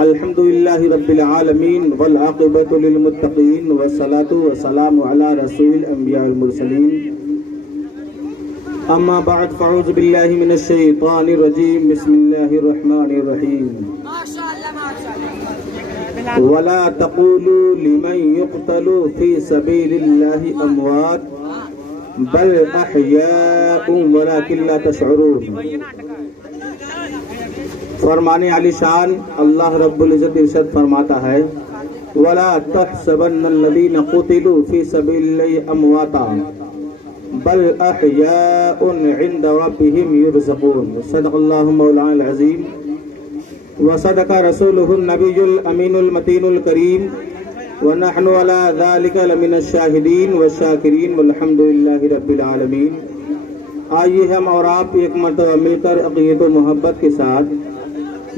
الحمدللہ رب العالمین والعاقبۃ للمتقین والصلاۃ والسلام علی رسول الانبیاء المرسلین اما بعد فاعوذ باللہ من الشیطان الرجیم بسم اللہ الرحمن الرحیم ولا تقولوا لمن يقتل في سبيل الله اموات بل احیاء ولكن لا تشعرون۔ فرمان علی شان اللہ رب العزت ارشاد فرماتا ہے وَلَا تَحْسَبَنَّ الَّذِينَ قُتِلُوا فِي سَبِيلِ اللَّهِ أَمْوَاتًا بَلْ أَحْيَاءٌ عِنْدَ رَبِّهِمْ يُرْزَقُونَ۔ صدق اللہ مولانا العظیم وصدق رسولہ النبی الامین المتین الکریم ونحن علی ذلک لمن الشاہدین والشاکرین والحمدللہ رب العالمین۔ آئیے ہم اور آپ ایک مرتبہ مل کر عقیدت و محبت کے ساتھ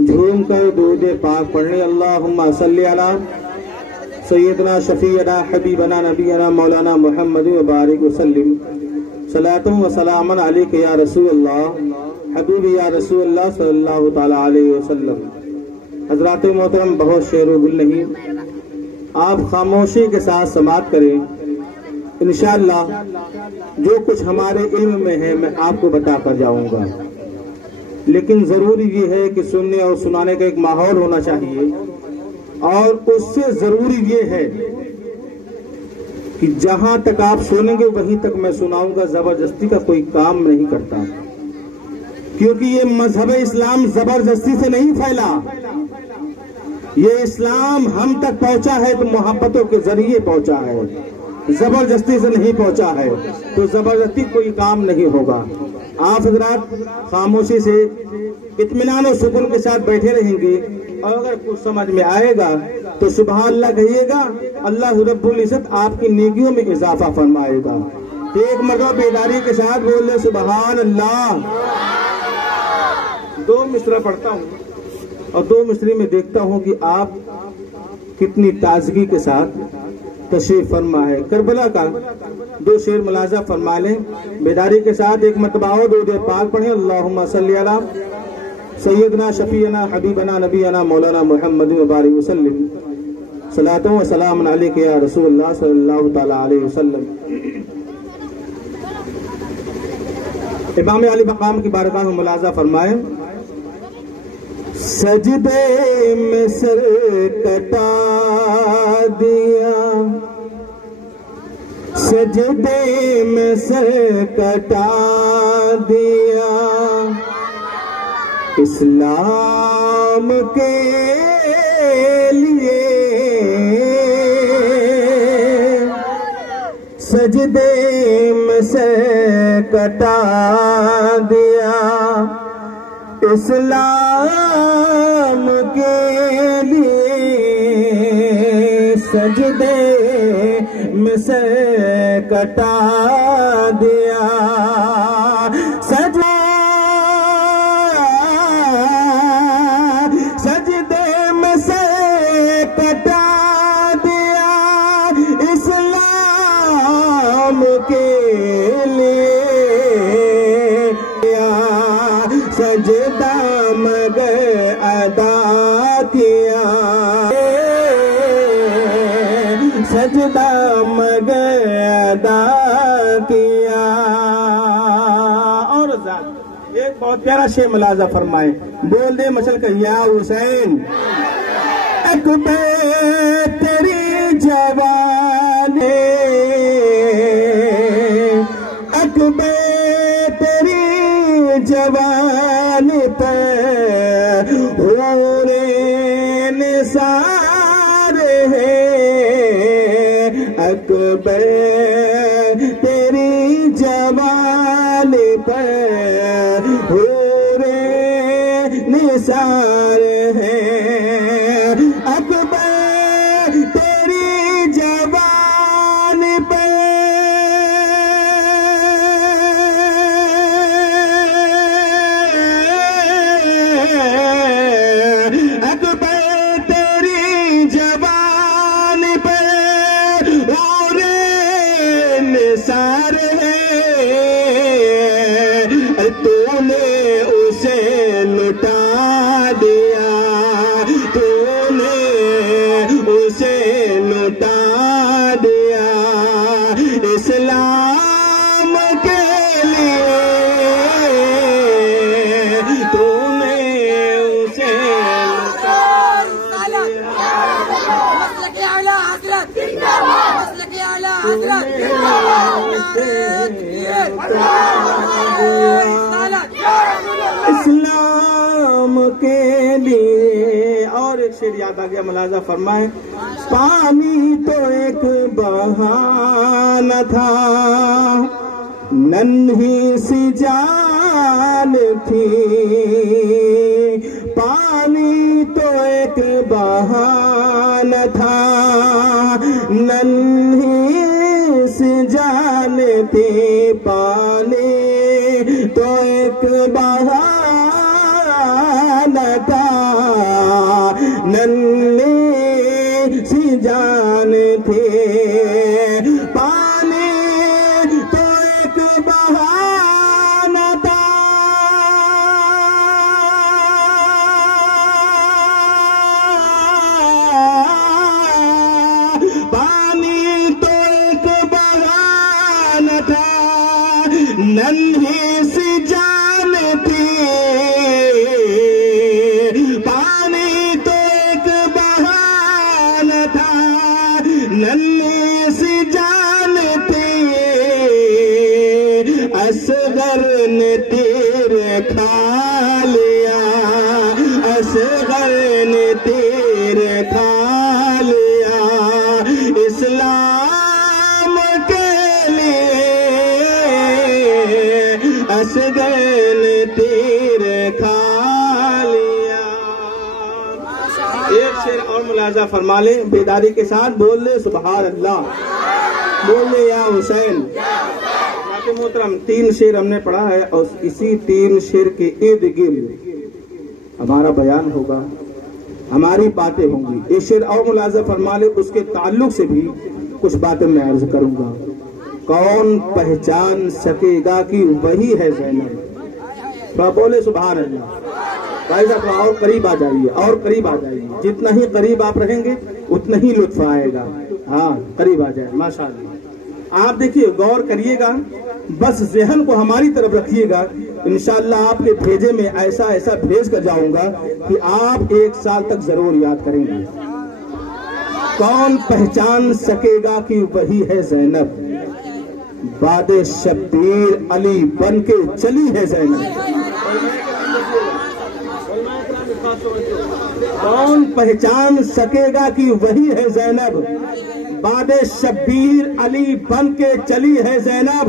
جھوم کر درود پاک پڑھنے اللہم صلی علی سیدنا شفیعنا حبیبنا نبینا مولانا محمد وبارک وسلم صلاۃ و سلام علیک یا رسول اللہ حبیب یا رسول اللہ صلی اللہ تعالی علیہ وسلم۔ حضرات محترم، بہت شعر و گل نہیں، آپ خاموشی کے ساتھ سماعت کریں، انشاءاللہ جو کچھ ہمارے علم میں ہے میں آپ کو بتا کر جاؤں گا، لیکن ضروری یہ ہے کہ سننے اور سنانے کا ایک ماحول ہونا چاہیے، اور اس سے ضروری یہ ہے کہ جہاں تک آپ سنیں گے وہیں تک میں سناؤں گا، زبردستی کا کوئی کام نہیں کرتا، کیونکہ یہ مذہب اسلام زبردستی سے نہیں پھیلا، یہ اسلام ہم تک پہنچا ہے تو محبتوں کے ذریعے پہنچا ہے، زبردستی سے نہیں پہنچا ہے، تو زبردستی کوئی کام نہیں ہوگا۔ آپ حضرات خاموشی سے اطمینان و سکون کے ساتھ بیٹھے رہیں گے، اور اگر کچھ سمجھ میں آئے گا تو سبحان اللہ کہیے گا، اللہ رب العزت آپ کی نیکیوں میں اضافہ فرمائے گا۔ ایک مرتبہ بیداری کے ساتھ بول لیں سبحان اللہ۔ دو مصرع پڑھتا ہوں اور دو مصرع میں دیکھتا ہوں کہ آپ کتنی تازگی کے ساتھ تشریف فرما ہے۔ کربلا کا دو شعر ملاحظہ فرما لیں بیداری کے ساتھ، ایک مرتبہ اور درود پاک پڑھیں اللہم صلی علی سیدنا شفیعنا حبیبنا نبینا مولانا محمد وبارک وسلم صلاۃ و سلام علیک یا رسول اللہ صلی اللہ تعالی علیہ وسلم۔ امام علی مقام کی بارگاہ میں ملاحظہ فرمائیں، سجدے میں سر کٹا دیا، سجدے میں سر کٹا دیا، اسلام کے لیے سجدے میں سر کٹا دیا، اسلام کے لیے سجدے میں سے کٹا دیا، سجدے میں سے کٹا دیا، اسلام کے لیے سجدہ مگر ادا کیا، سجدہ مگر ادا کیا۔ اور ایک بہت پیارا شعر ملاحظہ فرمائیں، بول دے مچل کر یا حسین اکبر تیری جوانی، اکبر تیری جوانی پر حور نثار ہے، اکبر تیری جوانی پر حور نثار ہے، اکبر تیری جوانی پر نثار ہے، تو نے اسے لٹا دیا، تو نے اسے لٹا دیا، اسلام کے لیے تو نے اسے لٹا دیا۔ مسلک اعلی حضرت، مسلک اعلی حضرت، اسلام کے لیے۔ اور ایک شعر یاد آ گیا، ملاحظہ فرمائیں، پانی تو ایک بہانہ تھا، ننھی سی جان تھی، پانی تو ایک بہانہ تھا، ننھی سی جان تھی، پانی تو ایک بہانہ تھا، ننھی سی جان تھی، پانی تو ایک بہانہ تھا، پانی تو ایک بہانہ تھا، ننھی سی جان تھی، پانی تو ایک بہانہ تھا، ننھی سی جان تھی، اصغر نے تیر کھا لیا، اصغر نے تیر کھا لیا، اسلام کے لیے اصغر نے تیر کھا لیا۔ ایک شعر اور ملاحظہ فرما لیں بیداری کے ساتھ، بول لے سبحان اللہ، بول لے یا حسین۔ محترم 3 شعر ہم نے پڑھا ہے، اور اسی 3 شعر کے ارد گرد ہمارا بیان ہوگا، ہماری باتیں ہوں گی۔ ایک شعر اور ملاحظہ فرما لے، اس کے تعلق سے بھی کچھ باتیں میں عرض کروں گا۔ کون پہچان سکے گا کہ وہی ہے زینب؟ بولے سبحان اللہ۔ بھائی صاحب اور قریب آ جائیے، اور قریب آ جائیے، جتنا ہی قریب آپ رہیں گے اتنا ہی لطف آئے گا۔ ہاں قریب آ جائے، ماشاءاللہ۔ آپ دیکھیے، غور کریے گا، بس ذہن کو ہماری طرف رکھیے گا، انشاءاللہ آپ کے بھیجے میں ایسا ایسا بھیج کر جاؤں گا کہ آپ 1 سال تک ضرور یاد کریں گے۔ کون پہچان سکے گا کہ وہی ہے زینب، باد شبیر علی بن کے چلی ہے زینب۔ کون پہچان سکے گا کہ وہی ہے زینب، باد شبیر علی بن کے چلی ہے زینب،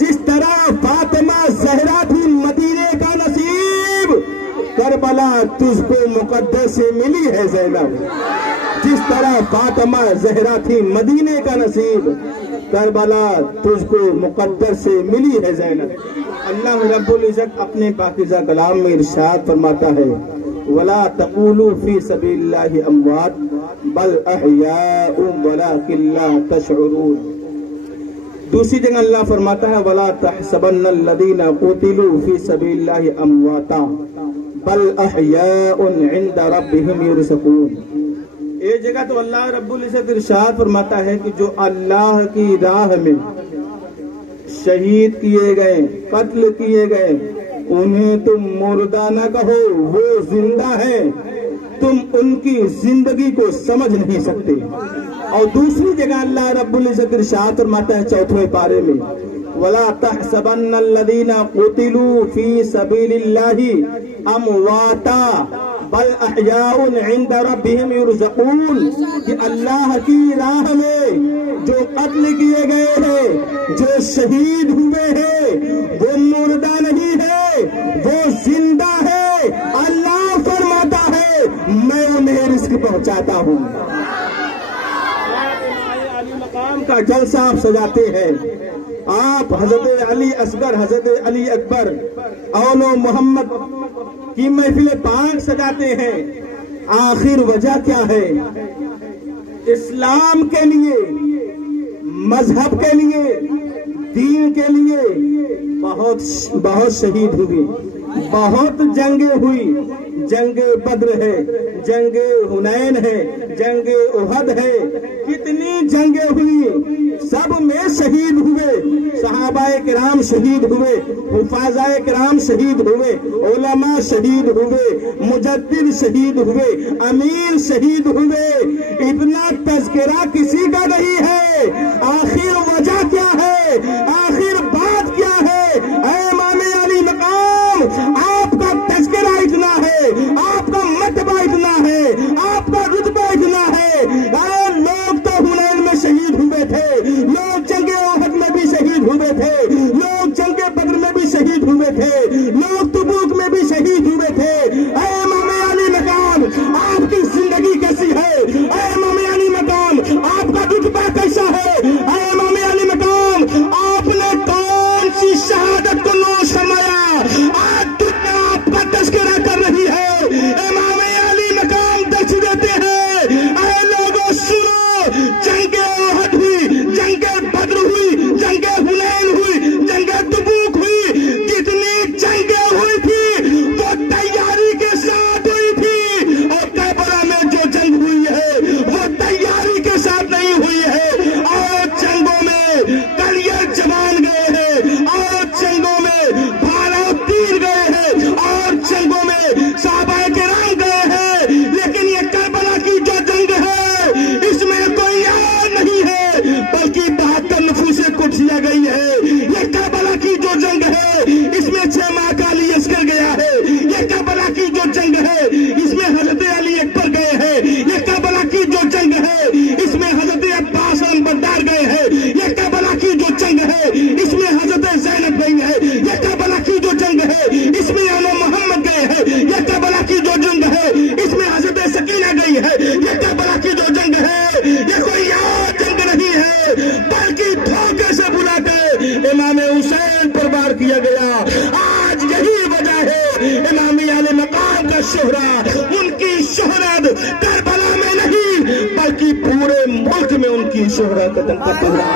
جس طرح فاطمہ زہرا تھی مدینے کا نصیب، کربلا تجھ کو مقدر سے ملی ہے زینب، جس طرح فاطمہ زہرا تھی مدینے کا نصیب، کربلا تجھ کو مقدر سے ملی ہے زینب۔ اللہ رب العزت اپنے پاکیزہ کلام میں ارشاد فرماتا ہے، وَلَا تَقُولُوا فِي سَبِيلِ اللَّهِ أَمْوَاتٌ بَلْ أَحْيَاءٌ وَلَكِنْ لَا تَشْعُرُونَ۔ دوسری جگہ اللہ فرماتا ہے، وَلَا تَحْسَبَنَّ الَّذِينَ قُتِلُوا فِي سَبِيلِ اللَّهِ أَمْوَاتًا بَلْ أَحْيَاءٌ عِنْدَ رَبِّهِمْ يُرْزَقُونَ۔ ایک جگہ تو اللہ رب العزت ارشاد فرماتا ہے کہ جو اللہ کی راہ میں شہید کیے گئے، قتل کیے گئے، انہیں تم مردہ نہ کہو، وہ زندہ ہیں، تم ان کی زندگی کو سمجھ نہیں سکتے۔ اور دوسری جگہ اللہ رب العزت ارشاد فرماتا ہے 4ویں پارے میں، وَلَا تَحْسَبَنَّ الَّذِينَ قُتِلُوا فِي سَبِيلِ اللَّهِ أَمْوَاتًا بَلْ أَحْيَاءٌ عِنْدَ رَبِّهِمْ يُرْزَقُونَ، کہ اللہ کی راہ میں جو قتل کیے گئے ہیں، جو شہید ہوئے ہیں، وہ مردہ نہیں ہے، وہ زندہ ہے۔ اللہ فرماتا ہے میں انہیں رزق پہنچاتا ہوں۔ علی مقام کا جلسہ آپ سجاتے ہیں، آپ حضرت علی اصغر، حضرت علی اکبر، اولو محمد کی محفل پاک سجاتے ہیں، آخر وجہ کیا ہے؟ اسلام کے لیے، مذہب کے لیے، دین کے لیے بہت شہید ہوئے، بہت جنگیں ہوئی، جنگ بدر ہے، جنگ حنین ہے، جنگ احد ہے، کتنی جنگیں ہوئی، سب میں شہید ہوئے، صحابہ کرام شہید ہوئے، حفاظہ کرام شہید ہوئے، علماء شہید ہوئے، مجدد شہید ہوئے، امیر شہید ہوئے، اتنا تذکرہ کسی کا نہیں ہے۔ آخر وجہ کیا ہے؟ آخر بات کیا ہے؟ اے امام علی مقام، آپ کا تذکرہ اتنا ہے، آپ کا مرتبہ اتنا ہے، آپ کا رتبہ اتنا ہے۔ لوگ تو حنین میں شہید ہوئے تھے، لوگ جنگ احد میں بھی شہید ہوئے تھے، لوگ جنگ بدر میں بھی شہید ہوئے تھے، لوگ تبوک میں بھی شہید ہوئے تھے۔ اے امام علی مقام، آپ کی زندگی کیسی ہے؟ اے امام علی مقام، آپ کا رتبہ کیسا ہے؟ اے امام علی مقام، آپ نے کون سی شہادت کو نوش فرمایا؟ آج دنیا آپ کا تذکرہ کر رہی ہے۔ امام علی مقام درس دیتے ہیں، اے لوگوں سنو، جنگ احد ہوئی، جنگ بدر ہوئی، جنگ حنین ہوئی، جنگ تبوک ہوئی، جتنی جنگیں ہوئی تھی وہ تیاری کے ساتھ ہوئی تھی، اور کربلا میں جو جنگ ہوئی ہے وہ تیاری کے ساتھ نہیں ہوئی ہے۔ اور جنگوں میں کلیے جوان گئے ہیں، اور جنگوں میں بھالا تیر گئے ہیں، اور جنگوں میں صحابہ کرام گئے ہیں، لیکن یہ کربلا کی جو جنگ ہے اس میں کوئی یار نہیں ہے، بلکہ 72 نفوسیں کٹیا گئی ہے۔ یہ کربلا کی جو جنگ ہے اس میں 6 ماہ کا علی اصغر گیا ہے۔ یہ کربلا کی جو جنگ ہے اس میں حضرت علی اکبر گئے ہیں۔ یہ کربلا کی جو جنگ ہے اس میں حضرت عباس بردار گئے ہیں۔ یہ کربلا کی جو جنگ ہے اس میں حضرت زینب گئی ہے۔ یہ کربلا کی جو جنگ ہے اس میں آل محمد گئے ہیں۔ یہ کربلا کی جو جنگ ہے اس میں حضرت سکینہ گئی ہے۔ یہ کربلا کی جو جنگ ہے یہ کوئی اور جنگ نہیں ہے، بلکہ دھوکے سے بلا کے امام حسین پر وار کیا گیا۔ آج یہی وجہ ہے امام علی مقام کا شہرہ، ان کی شہرت کربلا میں نہیں بلکہ پورے ملک میں ان کی شہرت قدم کا پہرا۔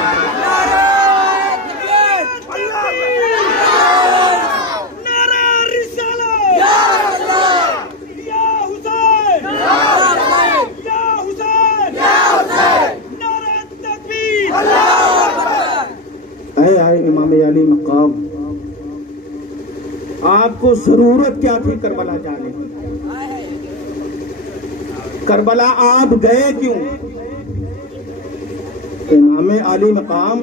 اے امام علی مقام، آپ کو ضرورت کیا تھی کربلا جانے کی؟ کربلا آپ گئے کیوں؟ امام علی مقام،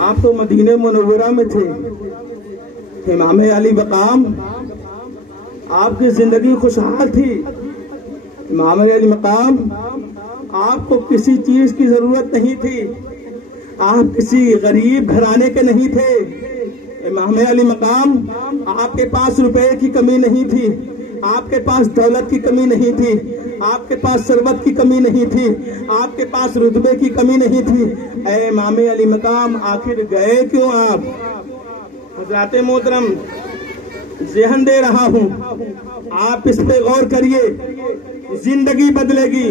آپ تو مدینہ منورہ میں تھے۔ امام علی مقام، آپ کی زندگی خوشحال تھی۔ امام علی مقام، آپ کو کسی چیز کی ضرورت نہیں تھی، آپ کسی غریب گھرانے کے نہیں تھے۔ امام علی مقام، آپ کے پاس روپے کی کمی نہیں تھی، آپ کے پاس دولت کی کمی نہیں تھی، آپ کے پاس ثروت کی کمی نہیں تھی، آپ کے پاس رتبے کی کمی نہیں تھی۔ اے امام علی مقام، آخر گئے کیوں آپ؟ حضرات محترم، ذہن دے رہا ہوں، آپ اس پہ غور کریے، زندگی بدلے گی،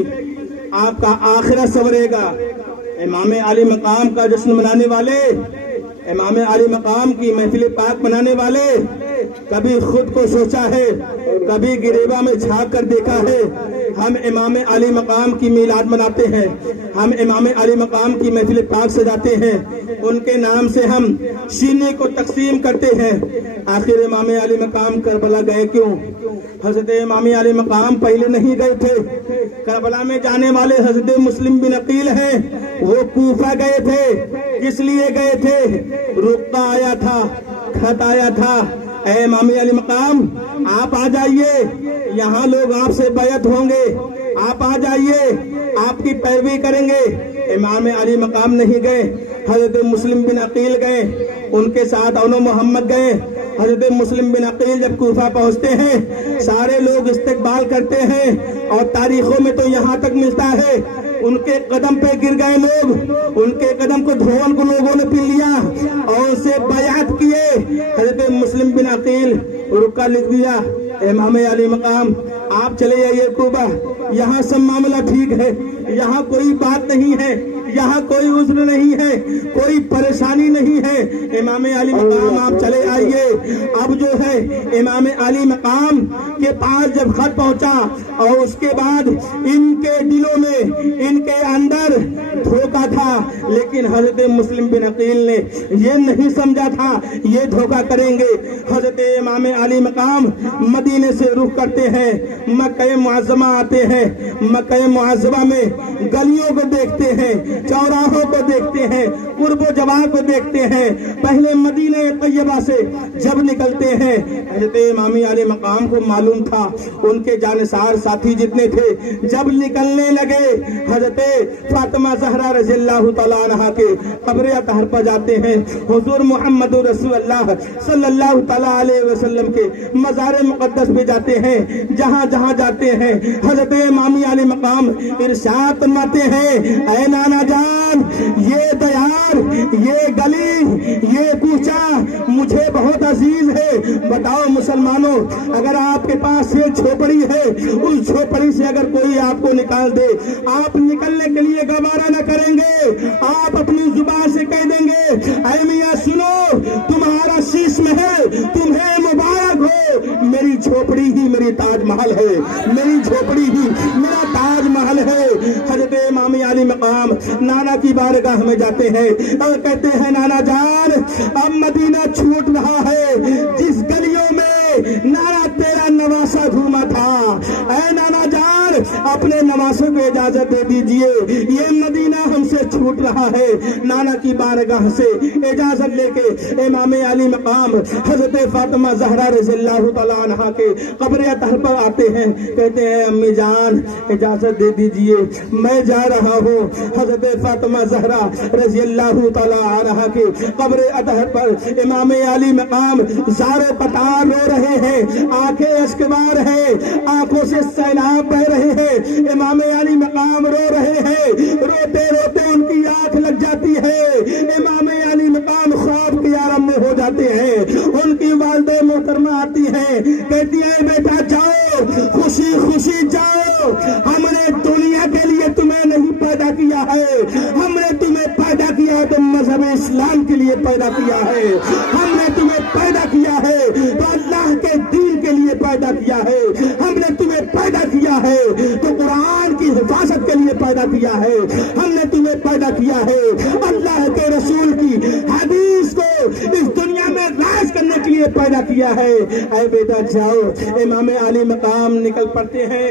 آپ کا آخرت سنورے گا۔ امام علی مقام کا جشن منانے والے، امام علی مقام کی محفل پاک منانے والے، کبھی خود کو سوچا ہے، کبھی گریباں میں جھانک کر دیکھا ہے؟ ہم امام علی مقام کی میلاد مناتے ہیں، ہم امام علی مقام کی محفل پاک سجاتے ہیں، ان کے نام سے ہم سینے کو تقسیم کرتے ہیں۔ آخر امام علی مقام کربلا گئے کیوں؟ حضرت امام علی مقام پہلے نہیں گئے تھے، کربلا میں جانے والے حضرت مسلم بن عقیل ہیں، وہ کوفہ گئے تھے۔ کس لیے گئے تھے؟ رقعہ آیا تھا، خط آیا تھا، اے امام علی مقام آپ آ جائیے، یہاں لوگ آپ سے بیعت ہوں گے، آپ آ جائیے، آپ کی پیروی کریں گے۔ امام علی مقام نہیں گئے، حضرت مسلم بن عقیل گئے، ان کے ساتھ اونو محمد گئے۔ حضرت مسلم بن عقیل جب کوفہ پہنچتے ہیں، سارے لوگ استقبال کرتے ہیں، اور تاریخوں میں تو یہاں تک ملتا ہے ان کے قدم پہ گر گئے لوگ، ان کے قدم کو دھون کو لوگوں نے پی لیا اور اسے بیعت کیے۔ حضرت مسلم بن عقیل رکا لکھ دیا، امام علی مقام آپ چلے جائیے کوفہ، یہاں سب معاملہ ٹھیک ہے، یہاں کوئی بات نہیں ہے، یہاں کوئی عذر نہیں ہے، کوئی پریشانی نہیں ہے۔ امام علی مقام آپ چلے آئیے۔ اب جو ہے امام علی مقام کے پاس جب خط پہنچا اور اس کے بعد ان کے دلوں میں، ان کے اندر دھوکہ تھا، لیکن حضرت مسلم بن عقیل نے یہ نہیں سمجھا تھا یہ دھوکہ کریں گے۔ حضرت امام علی مقام مدینے سے رخ کرتے ہیں، مکہ معظمہ آتے ہیں۔ مکہ معظمہ میں گلیوں کو دیکھتے ہیں، چوراہوں کو دیکھتے ہیں، قرب و جوار کو دیکھتے ہیں۔ پہلے مدینہ طیبہ سے جب نکلتے ہیں، حضرت امام علی مقام کو معلوم تھا ان کے جانثار ساتھی جتنے تھے جب نکلنے لگے، حضرت فاطمہ زہرا رضی اللہ تعالیٰ عنہا کے قبر اطہر پر جاتے ہیں، حضور محمد رسول اللہ صلی اللہ تعالیٰ علیہ وسلم کے مزار مقدس پہ جاتے ہیں۔ جہاں جہاں جاتے ہیں حضرت امام علی مقام ارشاد فرماتے ہیں، اے نانا جان، یہ دیار، یہ گلی، یہ کوچہ مجھے بہت عزیز ہے۔ بتاؤ مسلمانوں، اگر آپ کے پاس یہ جھوپڑی ہے، اس جھوپڑی سے اگر کوئی آپ کو نکال دے، آپ نکلنے کے لیے گوارا نہ کریں گے، آپ اپنی زبان سے کہہ دیں گے، اے میاں سنو، تمہارا شیش محل تمہیں مبارک ہو، میری جھوپڑی ہی میری تاج محل ہے، میری جھوپڑی ہی میرا تاج محل ہے۔ حضرت امام علی مقام نانا کی بارگاہ میں جاتے ہیں اور کہتے ہیں، نانا جان، اب مدینہ چھوٹ رہا ہے، جس گلیوں میں نانا تیرا نواسا گھوما تھا، اے نانا جان، اپنے نواسوں کو اجازت دے دیجئے، یہ مدینہ ہم سے چھوٹ رہا ہے۔ نانا کی بارگاہ سے اجازت لے کے امام علی مقام حضرت فاطمہ زہرا رضی اللہ تعالیٰ عنہا کے قبر اطہر پر آتے ہیں، کہتے ہیں، امی جان اجازت دے دیجئے، میں جا رہا ہوں۔ حضرت فاطمہ زہرا رضی اللہ تعالیٰ عنہا کے قبر اطہر پر امام علی مقام زارو قطار رو رہے ہیں، آنکھیں اشکبار ہیں، آنکھوں سے سیلاب بہ رہے ہیں۔ امام علی مقام رو رہے ہیں، روتے روتے ان کی آنکھ لگ جاتی ہے۔ امام علی مقام خواب کے عالم میں ہو جاتے ہیں۔ ان کی والدہ محترمہ آتی ہیں، کہتی ہے، بیٹا جاؤ، خوشی خوشی جاؤ، ہم نے دنیا کے لیے تمہیں نہیں پیدا کیا ہے، ہم نے تمہیں پیدا کیا تو مذہب اسلام کے لیے پیدا کیا ہے، ہم نے تمہیں پیدا کیا ہے تو اللہ کے دین کے لیے پیدا کیا ہے، ہم نے تمہیں پیدا کیا ہے تو قرآن کی حفاظت کے لیے پیدا کیا ہے، ہم نے تمہیں پیدا کیا ہے اللہ کے رسول کی حدیث کو اس دنیا میں راج کرنے کے لیے پیدا کیا ہے۔ اے بیٹا جاؤ۔ امام علی مقام نکل پڑتے ہیں،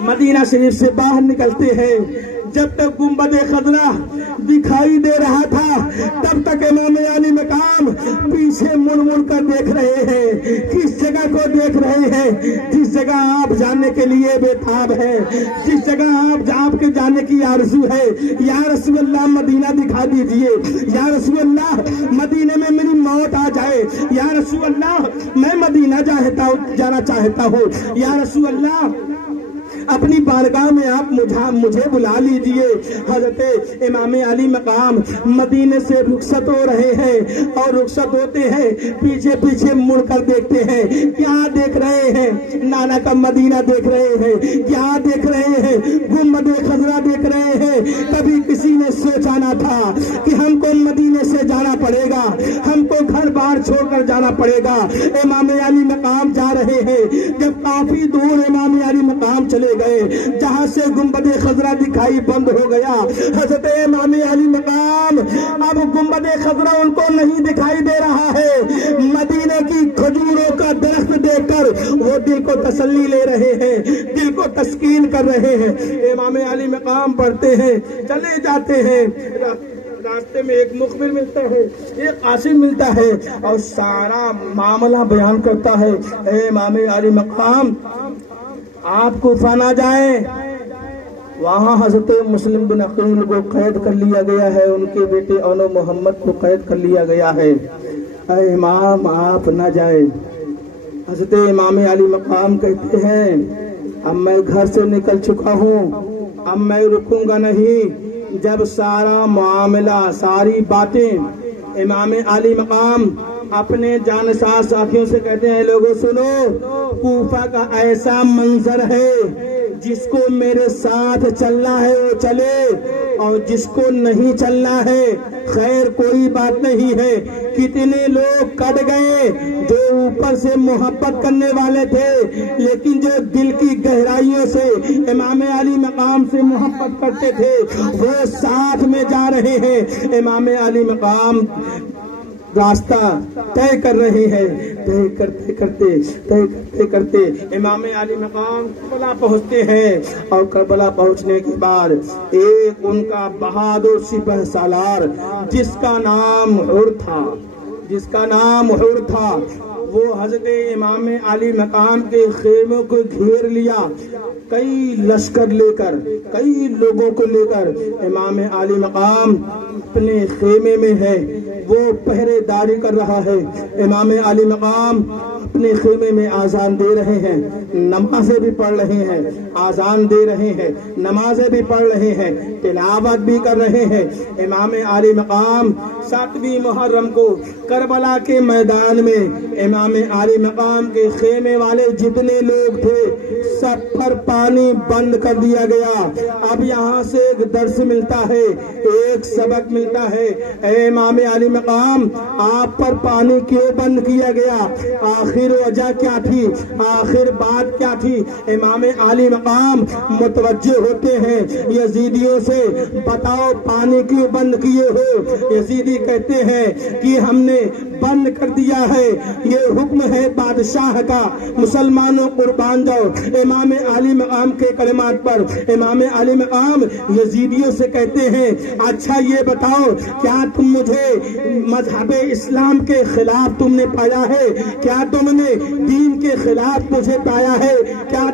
مدینہ شریف سے باہر نکلتے ہیں۔ جب تک گنبد خضرا دکھائی دے رہا تھا تب تک امام علی مقام پیچھے مڑ مڑ کر دیکھ رہے ہیں، کس جگہ کو دیکھ رہے ہیں، جس جگہ آپ جانے کے لیے بےتاب ہے، جس جگہ آپ کے جانے کی آرزو ہے۔ یا رسول اللہ مدینہ دکھا دیجئے، یا رسول اللہ مدینے میں میری موت آ جائے، یا رسول اللہ میں مدینہ جانا چاہتا ہوں، یا رسول اللہ اپنی بارگاہ میں آپ مجھے بلا لیجئے۔ حضرت امام علی مقام مدینے سے رخصت ہو رہے ہیں اور رخصت ہوتے ہیں، پیچھے پیچھے مڑ کر دیکھتے ہیں، کیا دیکھ رہے ہیں؟ نانا کا مدینہ دیکھ رہے ہیں، کیا دیکھ رہے ہیں؟ گنبد خضرا دیکھ رہے ہیں۔ کبھی کسی نے سوچا نہ تھا کہ ہم کو مدینے سے جانا پڑے گا، ہم کو گھر بار چھوڑ کر جانا پڑے گا۔ امام علی مقام جا رہے ہیں، جب کافی دور امام علی مقام چلے گئے، جہاں سے گنبد خضرا دکھائی بند ہو گیا، حضرت امام علی مقام اب گنبد خضرا ان کو نہیں دکھائی دے رہا ہے۔ مدینے کی کھجوروں کا درخت دیکھ کر وہ دل کو تسلی لے رہے ہیں، دل کو تسکین کر رہے ہیں۔ امام علی مقام پڑھتے ہیں، چلے جاتے ہیں، راستے میں ایک مخبر ملتا ہے، ایک قاسم ملتا ہے اور سارا معاملہ بیان کرتا ہے۔ اے امام علی مقام، آپ کوفہ نہ جائیں، وہاں حضرت مسلم بن عقیل کو قید کر لیا گیا ہے، ان کے بیٹے اونو محمد کو قید کر لیا گیا ہے۔ اے امام آپ نہ جائیں۔ حضرت امام علی مقام کہتے ہیں، اب میں گھر سے نکل چکا ہوں، اب میں رکوں گا نہیں۔ جب سارا معاملہ، ساری باتیں امام علی مقام اپنے جانسار ساتھیوں سے کہتے ہیں، لوگوں سنو، کوفہ کا ایسا منظر ہے جس کو میرے ساتھ چلنا ہے وہ چلے اور جس کو نہیں چلنا ہے خیر کوئی بات نہیں ہے۔ کتنے لوگ کٹ گئے جو اوپر سے محبت کرنے والے تھے لیکن جو دل کی گہرائیوں سے امام علی مقام سے محبت کرتے تھے وہ ساتھ میں جا رہے ہیں۔ امام علی مقام راستہ طے کر رہے ہیں، طے کرتے امام علی مقام کربلا پہنچتے ہیں اور کربلا پہنچنے کے بعد ایک ان کا بہادر سپہ سالار جس کا نام حر تھا وہ حضرت امام علی مقام کے خیموں کو گھیر لیا۔ کئی لشکر لے کر کئی لوگوں کو لے کر امام علی مقام اپنے خیمے میں ہے، وہ پہرے داری کر رہا ہے۔ امام علی مقام اپنے خیمے میں آذان دے رہے ہیں، نمازیں بھی پڑھ رہے ہیں، آذان دے رہے ہیں، نمازیں بھی پڑھ رہے ہیں، تلاوت بھی کر رہے ہیں۔ امام علی مقام 7ویں محرم کو کربلا کے میدان میں امام علی مقام کے خیمے والے جتنے لوگ تھے سب پر پانی بند کر دیا گیا۔ اب یہاں سے ایک درس ملتا ہے، ایک سبق ملتا ہے۔ اے امام علی مقام، آپ پر پانی کیوں بند کیا گیا؟ آخر وجہ کیا تھی؟ آخر بات کیا تھی؟ امام علی مقام متوجہ ہوتے ہیں یزیدیوں سے، بتاؤ پانی کیوں بند کیے ہو؟ یزیدی کہتے ہیں کہ ہم نے بند کر دیا ہے، یہ حکم ہے بادشاہ کا، مسلمانوں قربان جاؤ۔ امام علی مقام کے کلمات پر امام علی مقام یزیدیوں سے کہتے ہیں اچھا یہ بتاؤ کیا تم مجھے مذہب اسلام کے خلاف تم نے پایا ہے؟ کیا تم نے دین کے خلاف مجھے پایا ہے؟ کیا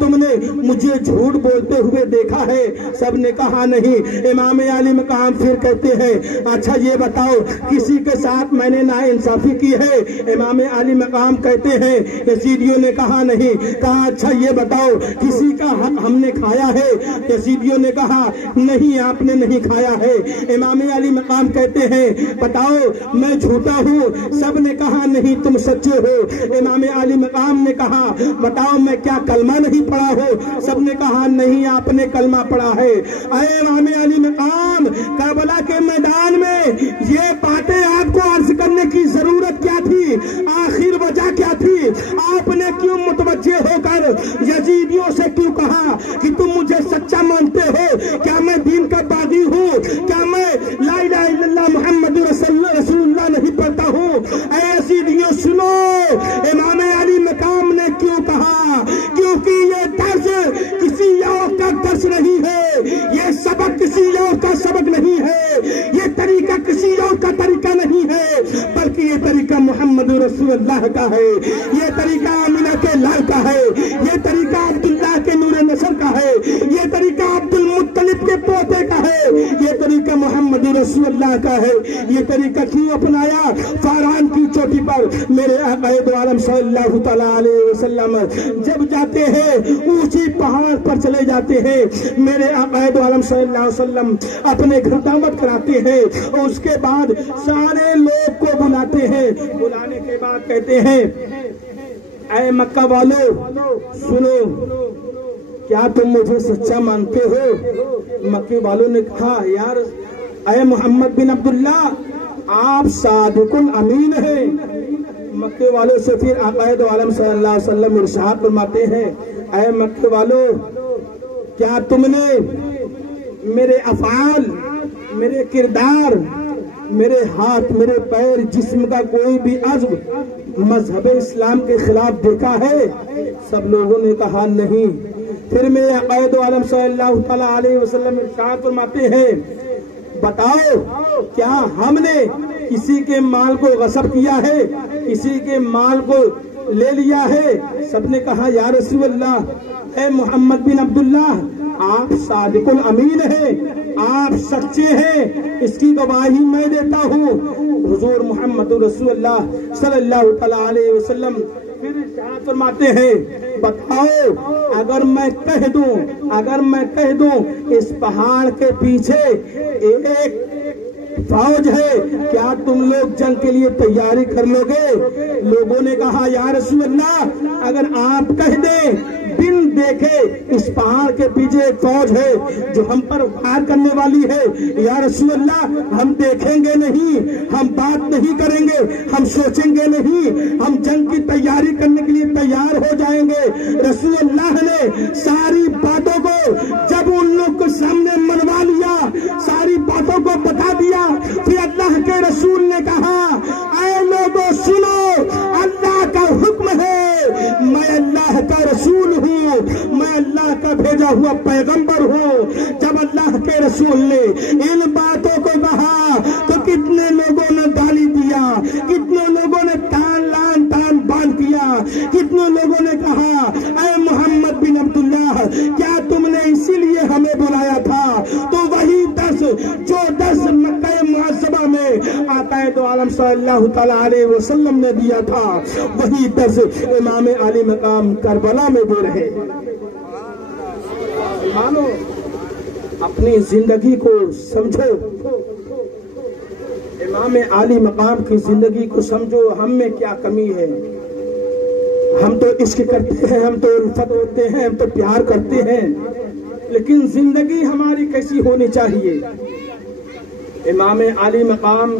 تم نے مجھے جھوٹ بولتے ہوئے دیکھا ہے؟ سب نے کہا نہیں۔ امام علی مقام پھر کہتے ہیں اچھا یہ بتاؤ کسی کے ساتھ میں نے ناانصافی کی ہے؟ امام علی مقام کہتے ہیں یزیدیوں نے کہا نہیں۔ کہا اچھا یہ بتاؤ کسی کا حق ہم نے کھایا ہے؟ یزیدیوں نے کہا نہیں آپ نے نہیں کھایا ہے۔ امام علی مقام کہتے ہیں بتاؤ میں جھوٹا ہوں؟ سب نے کہا نہیں تم سچے ہو۔ امام علی مقام نے کہا بتاؤ میں کیا کلمہ نہیں پڑھا ہو؟ سب نے کہا نہیں آپ نے کلمہ پڑھا ہے۔ اے امام علی مقام، کربلا کے میدان میں یہ باتیں آپ کو عرض کرنے کی ضرورت کیا تھی؟ آخر وجہ کیا تھی؟ آپ نے کیوں متوجہ ہو کر یزیدیوں سے کیوں کہا کہ تم مجھے سچا مانتے ہو؟ کیا میں دین کا باغی ہوں؟ کیا میں لا الہ الا اللہ محمد رسول اللہ نہیں پڑھتا ہوں؟ اے یزیدیوں سنو، امام علی مقام نے کیوں کہا؟ کیونکہ یہ درس کسی اور کا درس نہیں ہے، یہ سبق کسی اور کا سبق نہیں ہے، یہ طریقہ کسی اور کا طریقہ نہیں ہے، بلکہ یہ طریقہ محمد رسول اللہ کا ہے، یہ طریقہ آمنہ کے لال کا ہے، یہ طریقہ عبداللہ کے نور نصر کا ہے، یہ طریقہ عبد المطلب کے پوتے کا ہے، یہ طریقہ محمد رسول اللہ کا ہے۔ یہ طریقہ کیوں اپنایا؟ فاران کی چوٹی پر میرے آقا دو عالم صلی اللہ تعالیٰ علیہ وسلم جب جاتے ہیں اونچی پہاڑ پر چلے جاتے ہیں، میرے آقا دو عالم صلی اللہ علیہ وسلم اپنے گھر دعوت کراتے ہیں اور اس کے بعد سارے لوگ کو بلاتے ہیں۔ بلانے کے بعد کہتے ہیں اے مکہ والو سنو، کیا تم مجھے سچا مانتے ہو؟ مکے والوں نے کہا یار اے محمد بن عبداللہ آپ صادق الامین ہیں۔ مکے والوں سے پھر آقا دو عالم صلی اللہ علیہ وسلم ارشاد فرماتے ہیں اے مکے والو کیا تم نے میرے افعال، میرے کردار، میرے ہاتھ، میرے پیر، جسم کا کوئی بھی عضو مذہب اسلام کے خلاف دیکھا ہے؟ سب لوگوں نے کہا نہیں۔ پھر میرے آقا دو عالم صلی اللہ تعالیٰ علیہ وسلم ارشاد فرماتے ہیں بتاؤ کیا ہم نے کسی کے مال کو غصب کیا ہے؟ کسی کے مال کو لے لیا ہے؟ سب نے کہا یا رسول اللہ اے محمد بن عبداللہ آپ صادق الامین ہیں، آپ سچے ہیں، اس کی گواہی میں دیتا ہوں۔ حضور محمد رسول اللہ صلی اللہ تعالیٰ علیہ وسلم پھر ارشاد فرماتے ہیں بتاؤ اگر میں کہہ دوں اس پہاڑ کے پیچھے ایک فوج ہے کیا تم لوگ جنگ کے لیے تیاری کر لو گے؟ لوگوں نے کہا یا رسول اللہ اگر آپ کہہ دیں بن دیکھے اس پہاڑ کے پیچھے ایک فوج ہے جو ہم پر وار کرنے والی ہے، یا رسول اللہ ہم دیکھیں گے نہیں، ہم بات نہیں کریں گے، ہم سوچیں گے نہیں، ہم جنگ کی تیاری کرنے کے لیے تیار ہو جائیں گے۔ رسول اللہ نے ساری باتوں کو جب ان لوگ کو سامنے منوا لیا، ساری باتوں کو بتا دیا، پھر اللہ کے رسول نے کہا اے لوگوں سنو، اللہ کا حکم ہے، میں اللہ کا رسول ہوں، میں اللہ کا بھیجا ہوا پیغمبر ہوں۔ جب اللہ کے رسول نے ان باتوں کو کہا تو کتنے لوگوں نے گالی دیا، کتنے لوگوں نے تان بان کیا، کتنے لوگوں نے کہا اے محمد بن عبداللہ کیا تم نے اسی لیے ہمیں بلایا تھا؟ تو وہی درس جو درس مکہ معظمہ میں آقا دو عالم صلی اللہ تعالی علیہ وسلم نے دیا تھا، وہی درس امام علی مقام کربلا میں دے رہے۔ مانو اپنی زندگی کو سمجھو، امام علی مقام کی زندگی کو سمجھو، ہم میں کیا کمی ہے۔ ہم تو عشق کرتے ہیں، ہم تو الفت کرتے ہیں، ہم تو پیار کرتے ہیں، لیکن زندگی ہماری کیسی ہونی چاہیے۔ امام علی مقام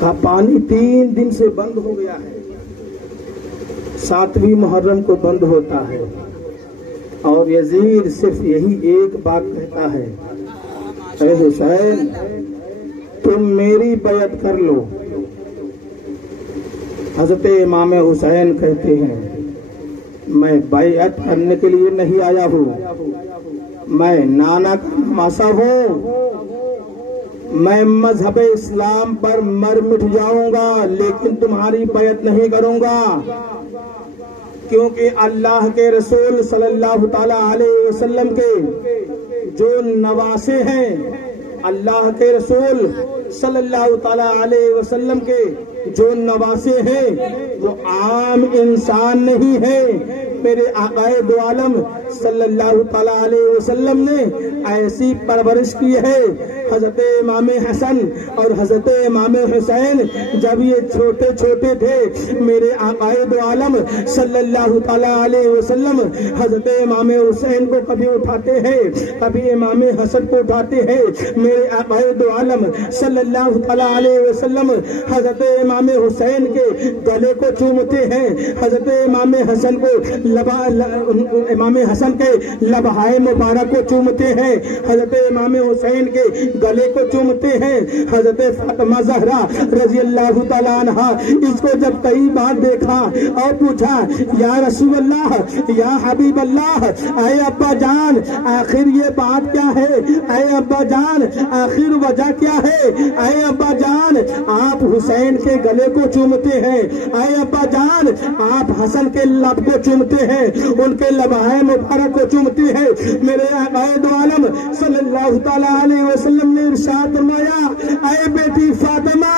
کا پانی 3 دن سے بند ہو گیا ہے، 7ویں محرم کو بند ہوتا ہے، اور یزید صرف یہی ایک بات کہتا ہے، اے حسین تم میری بیعت کر لو۔ حضرت امام حسین کہتے ہیں میں بیعت کرنے کے لیے نہیں آیا ہوں، میں نانا کا نواسا ہوں، میں مذہب اسلام پر مر مٹ جاؤں گا لیکن تمہاری بیعت نہیں کروں گا، کیونکہ اللہ کے رسول صلی اللہ تعالی علیہ وسلم کے جو نواسے ہیں، اللہ کے رسول صلی اللہ تعالی علیہ وسلم کے جو نواسے ہیں وہ عام انسان نہیں ہے۔ میرے آقا دو عالم صلی اللہ تعالی علیہ وسلم نے ایسی پرورش کی ہے۔ حضرت امام حسن اور حضرت امام حسین جب یہ چھوٹے چھوٹے تھے، میرے آقا دو عالم صلی اللہ تعالی علیہ وسلم حضرت امام حسین کو کبھی اٹھاتے ہیں، کبھی امام حسن کو اٹھاتے ہیں۔ میرے آقا دو عالم صلی اللہ تعالی علیہ وسلم حضرت امام حسین کے گلے کو چومتے ہیں، حضرت امام حسن کو امام حسن کے لبہائے مبارک کو چومتے ہیں، حضرت امام حسین کے گلے کو چومتے ہیں۔ حضرت فاطمہ زہرا رضی اللہ تعالیٰ عنہ اس کو جب کئی بار دیکھا اور پوچھا یا رسول اللہ یا حبیب اللہ، اے ابا جان آخر یہ بات کیا ہے، اے ابا جان آخر وجہ کیا ہے، اے ابا جان آپ حسین کے گلے کو چومتے ہیں، اے ابا جان آپ حسن کے لب کو چومتے ہیں، ان کے لبہائے مبارک کو چومتے ہیں۔ میرے آقا دو عالم صلی اللہ تعالیٰ علیہ وسلم نے ارشاد فرمایا اے بیٹی فاطمہ،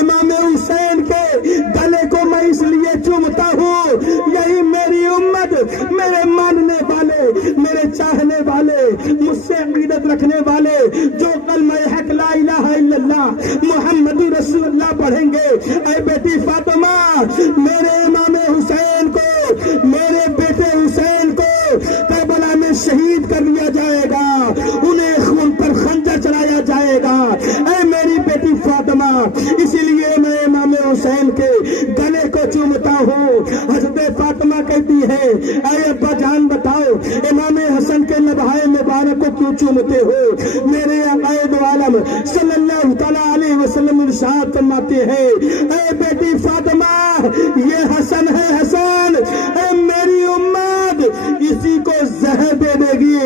امام حسین کے گلے کو میں اس لیے چومتا ہوں، یہی میری امت، میرے ماننے والے، میرے چاہنے والے، مجھ سے عقیدت رکھنے والے جو کلمہ حق لا الہ الا اللہ محمد رسول اللہ پڑھیں گے، اے بیٹی فاطمہ میرے امام حسین کو، میرے بیٹے حسین کو کربلا میں شہید کر لیا جائے گا، انہیں خون پر خنجر چلایا جائے گا، اے میری بیٹی فاطمہ، اسی لیے میں امام حسین کے گلے کو چومتا ہوں۔ حضرت فاطمہ کہتی ہے اے ابا جان بتاؤ امام حسن کے لبہائے مبارک کو کیوں چومتے ہو؟ میرے آقا دو عالم صلی اللہ تعالیٰ علیہ وسلم ارشاد فرماتے ہیں اے بیٹی فاطمہ یہ حسن ہے، حسن اے میری امت اسی کو زہر دے دے گی۔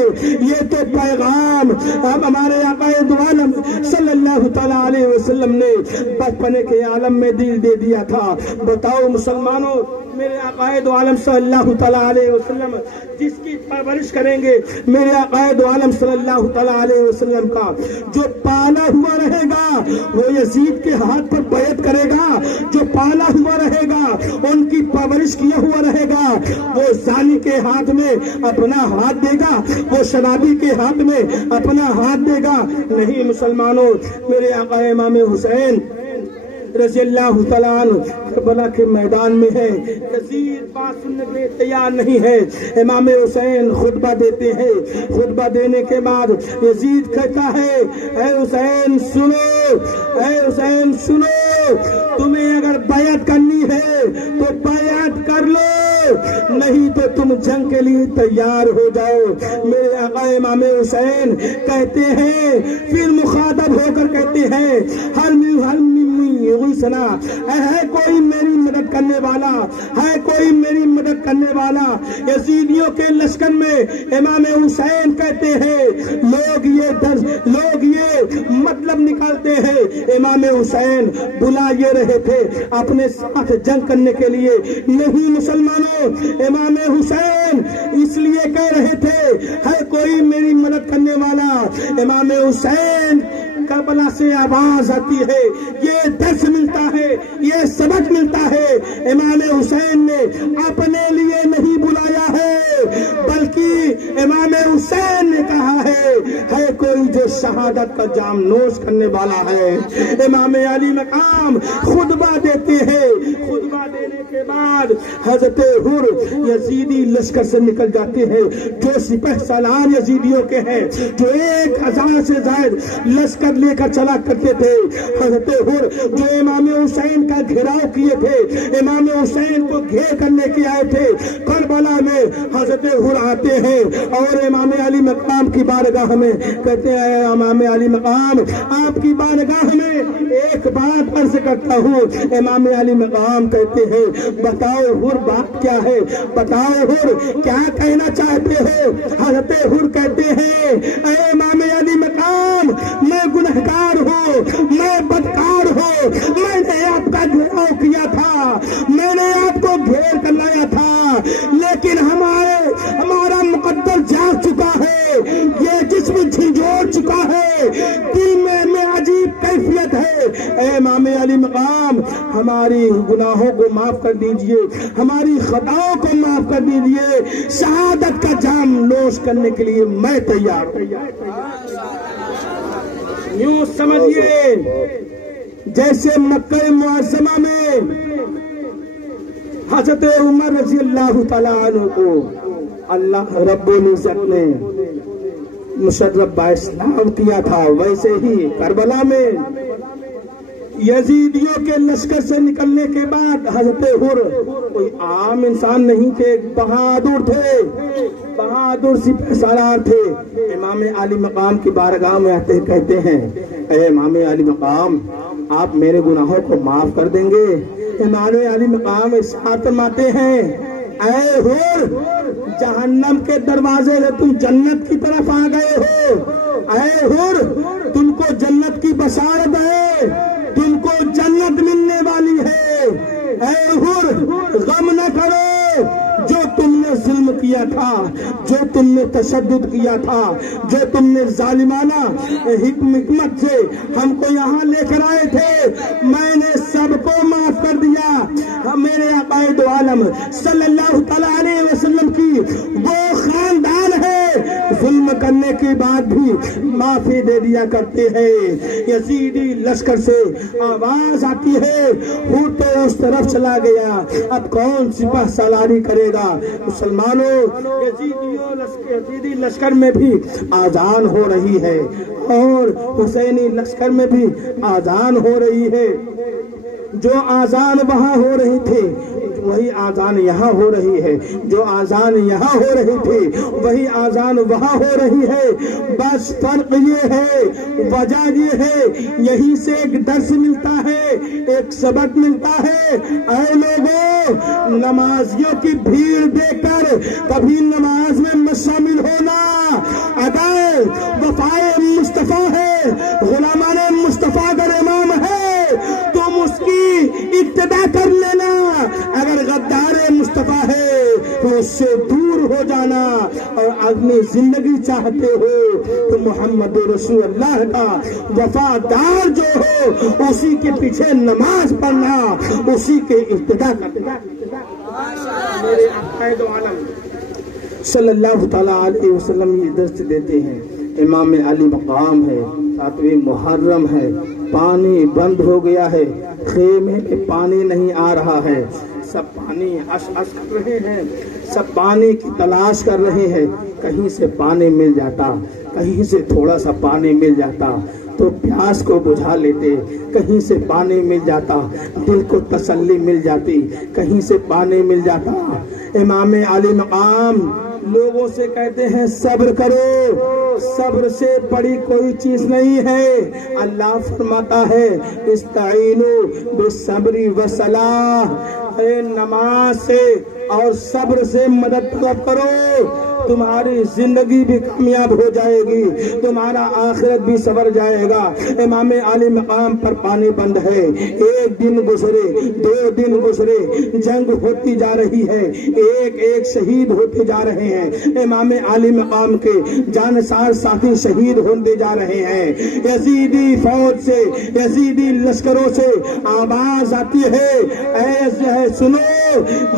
یہ تو پیغام اب ہمارے آقا دو عالم صلی اللہ تعالیٰ علیہ وسلم نے بچپنے کے عالم میں دل دے دیا تھا۔ بتاؤ مسلمانوں، میرے آقا دو عالم صلی اللہ تعالیٰ علیہ وسلم جس کی پرورش کریں گے، میرے آقا دو عالم صلی اللہ تعالیٰ علیہ وسلم کا جو پالا ہوا رہے گا وہ یزید کے ہاتھ پر بیعت کرے گا، جو پالا ہوا رہے گا ان کی پرورش کیا ہوا رہے گا، وہ زانی کے ہاتھ میں اپنا ہاتھ دے گا، وہ شرابی کے ہاتھ میں اپنا ہاتھ دے گا؟ نہیں مسلمانوں، میرے آقا امام حسین رضی اللہ تعالیٰ عنہ کربلا کے میدان میں ہے، یزید بات سننے کے تیار نہیں ہے۔ امام حسین خطبہ دیتے ہیں، خطبہ دینے کے بعد یزید کہتا ہے اے حسین سنو، اے حسین سنو، تمہیں اگر بیعت کرنی ہے تو بیعت کر لو، نہیں تو تم جنگ کے لیے تیار ہو جاؤ۔ میرے آقا امام حسین کہتے ہیں، پھر مخاطب ہو کر کہتے ہیں سنا ہے کوئی میری مدد کرنے والا، ہے کوئی میری مدد کرنے والا۔ یزیدیوں کے لشکر میں امام حسین کہتے ہیں لوگ یہ مطلب نکالتے ہیں امام حسین بلا یہ رہے تھے اپنے ساتھ جنگ کرنے کے لیے، نہیں مسلمانوں، امام حسین اس لیے کہہ رہے تھے ہے کوئی میری مدد کرنے والا۔ امام حسین کربلا سے آواز آتی ہے، یہ درس ملتا ہے، یہ سبق ملتا ہے، امام حسین نے اپنے لیے نہیں بلایا ہے بلکہ امام حسین نے کہا ہے کوئی جو شہادت کا جام نوش کرنے والا ہے۔ امام علی مقام خطبہ دیتے ہیں، خطبہ دینے کے بعد حضرت حر یزیدی لشکر سے نکل جاتے ہیں، جو سپہ سالار یزیدیوں کے ہیں، جو 1000 سے زائد لشکر لے کر چلا کرتے تھے۔ حضرت حر جو امام حسین کا گھیراؤ کیے تھے، امام حسین کو گھیر کرنے کے آئے تھے، کربلا میں حضرت حر آتے ہیں اور امام علی مقام کی بارگاہ میں کہتے ہیں امام علی مقام آپ کی بارگاہ میں ایک بات عرض کرتا ہوں۔ امام علی مقام کہتے ہیں بتاؤ حر بات کیا ہے، بتاؤ حر کیا کہنا چاہتے ہیں۔ حضرت حر کہتے ہیں اے امام علی مقام میں گنہگار ہوں، میں بدکار ہوں، میں نے آپ کا گھیراؤ کیا تھا، میں نے آپ کو گھیر کر لایا تھا، لیکن ہمارا مقدر جاگ چکا ہے، یہ جسم جھنجھوڑ چکا ہے، دل میں عجیب کیفیت ہے۔ اے امام علی مقام ہماری گناہوں کو معاف کر دیجئے، ہماری خطاؤں کو معاف کر دیجئے، شہادت کا جام نوش کرنے کے لیے میں تیار ہوں۔ یوں سمجھیے جیسے مکہ معظمہ میں حضرت عمر رضی اللہ تعالیٰ عنہ کو اللہ رب العزت نے مشرف بااسلام کیا تھا، ویسے ہی کربلا میں یزیدیوں کے لشکر سے نکلنے کے بعد حضرت حر کوئی عام انسان نہیں تھے، بہادر تھے، بہادر سپہ سالار تھے۔ امام علی مقام کی بارگاہ میں آتے کہتے ہیں اے امام علی مقام آپ میرے گناہوں کو معاف کر دیں گے۔ امام علی مقام ارشاد فرماتے ہیں اے حر جہنم کے دروازے سے تم جنت کی طرف آ گئے ہو، اے حر تم کو جنت کی بشارت ہے، تم کو جنت ملنے والی ہے۔ اے حر غم نہ کرو، جو تم نے ظلم کیا تھا، جو تم نے تشدد کیا تھا، جو تم نے ظالمانہ حکمت سے ہم کو یہاں لے کر آئے تھے، میں نے سب کو معاف کر دیا۔ میرے آقا دو عالم صلی اللہ تعالیٰ علیہ وسلم کی وہ خاندان ہے ظلم کرنے کے بعد بھی معافی دے دیا کرتے ہیں۔ یزیدی لشکر سے آواز آتی ہے وہ تو اس طرف چلا گیا، اب کون سپہ سالاری کرے گا؟ مسلمانوں یزیدی لشکر میں بھی آذان ہو رہی ہے اور حسینی لشکر میں بھی آذان ہو رہی ہے۔ جو آذان وہاں ہو رہی تھی وہی آذان یہاں ہو رہی ہے، جو آذان یہاں ہو رہی تھی وہی آذان وہاں ہو رہی ہے، بس فرق یہ ہے، وجہ یہ ہے، یہیں سے ایک درس ملتا ہے، ایک سبق ملتا ہے۔ اے لوگوں نمازیوں کی بھیڑ دیکھ کر کبھی نماز میں مت شامل ہونا، اگر وفائے مصطفیٰ ہے، غلامان مصطفیٰ کا امام ہے تم اس کی ابتدا کر لینا، اگر غدار مصطفیٰ ہے تو اس سے دور ہو جانا، اور اپنی زندگی چاہتے ہو تو محمد رسول اللہ کا وفادار جو ہو اسی کے پیچھے نماز پڑھنا، اسی کے ابتدا کرنا۔ میرے آقا دو عالم صلی اللہ تعالیٰ علیہ وسلم یہ درس دیتے ہیں۔ امام علی مقام ہے، 7ویں محرم ہے، پانی بند ہو گیا ہے، خیمے میں پانی نہیں آ رہا ہے، سب پانی اش کر رہے ہیں، سب پانی کی تلاش کر رہے ہیں، کہیں سے پانی مل جاتا، کہیں سے تھوڑا سا پانی مل جاتا تو پیاس کو بجھا لیتے، کہیں سے پانی مل جاتا دل کو تسلی مل جاتی، کہیں سے پانی مل جاتا۔ امام علی مقام لوگوں سے کہتے ہیں صبر کرو، صبر سے بڑی کوئی چیز نہیں ہے۔ اللہ فرماتا ہے استعینوا بالصبر والصلاۃ، نماز سے اور صبر سے مدد طلب کرو، تمہاری زندگی بھی کامیاب ہو جائے گی، تمہارا آخرت بھی سنور جائے گا۔ امام علی مقام پر پانی بند ہے، ایک دن گزرے، 2 دن گزرے، جنگ ہوتی جا رہی ہے، ایک ایک شہید ہوتے جا رہے ہیں، امام علی مقام کے جانسار ساتھی شہید ہوتے جا رہے ہیں۔ یزیدی فوج سے، یزیدی لشکروں سے آواز آتی ہے اے سنو،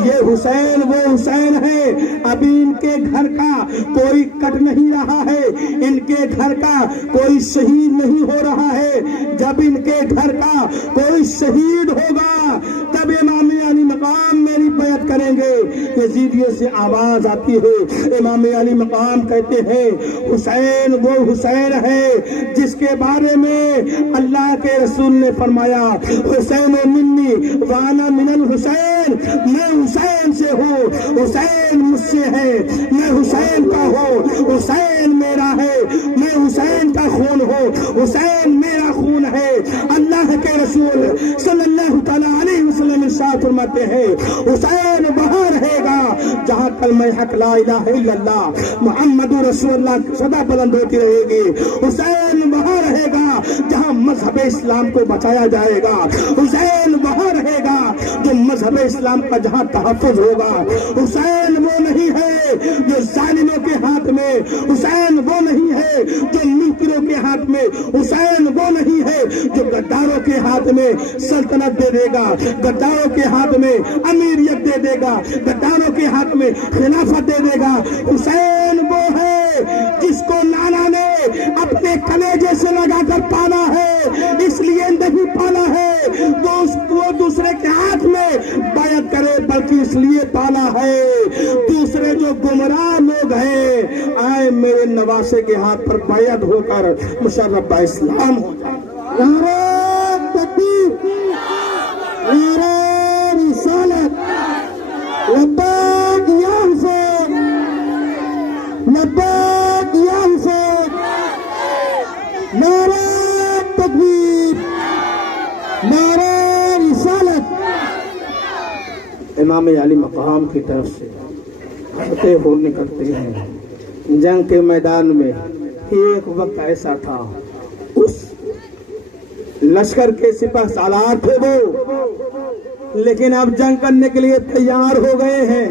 یہ حسین وہ حسین ہے، ابھی ان کے گھر کا کوئی کٹ نہیں رہا ہے، ان کے گھر کا کوئی شہید نہیں ہو رہا ہے، جب ان کے گھر کا کوئی شہید ہوگا تب امام علی مقام میری بیعت کریں گے۔ یزیدیوں سے آواز آتی ہے، امام علی مقام کہتے ہیں حسین وہ حسین ہے جس کے بارے میں اللہ کے رسول نے فرمایا حسین منی وانا من الحسین، میں حسین سے ہوں، حسین مجھ سے ہے، میں حسین کا ہوں، حسین میرا ہے، میں حسین کا خون ہوں، حسین میرا خون ہے۔ اللہ کے رسول صلی اللہ تعالیٰ علیہ وسلم ارشاد فرماتے ہیں حسین وہاں رہے گا جہاں کلمہ حق لا الہ الا اللہ محمد رسول اللہ کی صدا بلند ہوتی رہے گی، حسین وہاں رہے گا جہاں مذہب اسلام کو بچایا جائے گا، حسین وہاں رہے گا جو مذہب اسلام کا جہاں تحفظ ہوگا۔ حسین وہ نہیں ہے جو ظالموں کے ہاتھ میں، حسین وہ نہیں ہے جو منکروں کے ہاتھ میں، حسین وہ نہیں ہے جو غداروں کے ہاتھ میں سلطنت دے دے گا، غداروں کے ہاتھ میں امیریت دے دے گا، غداروں کے ہاتھ میں خلافت دے دے گا۔ حسین وہ ہے جس کو لالا نے اپنے کلیجے سے لگا کر پالا ہے، اس لیے نہیں پالا ہے وہ دوسرے کے ہاتھ میں بیعت کرے بلکہ اس لیے پالا ہے دوسرے جو گمراہ لوگ ہیں آئے میرے نواسے کے ہاتھ پر بیعت ہو کر مشرف اسلام ہو جائے۔ نعرہ تکبیر، نعرہ رسالت، لبیک یا حسین، لبیک یا حسین، نعرہ تکبیر، نعرہ رسالت۔ امام علی مقام کی طرف سے فتح ہو نکلتے ہیں جنگ کے میدان میں۔ ایک وقت ایسا تھا اس لشکر کے سپہ سالار تھے وہ، لیکن اب جنگ کرنے کے لیے تیار ہو گئے ہیں،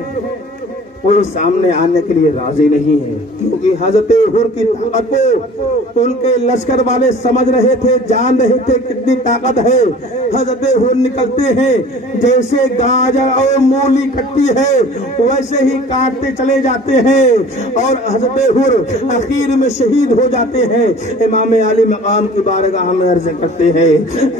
کوئی سامنے آنے کے لیے راضی نہیں ہے، کیونکہ حضرت حر کی طاقت کو ان کے لشکر والے سمجھ رہے تھے، جان رہے تھے کتنی طاقت ہے۔ حضرت حر نکلتے ہیں، جیسے گاجر اور مولی کٹتی ہے ویسے ہی کاٹتے چلے جاتے ہیں، اور حضرت حر اخیر میں شہید ہو جاتے ہیں۔ امام علی مقام کی بارگاہ میں عرض کرتے ہیں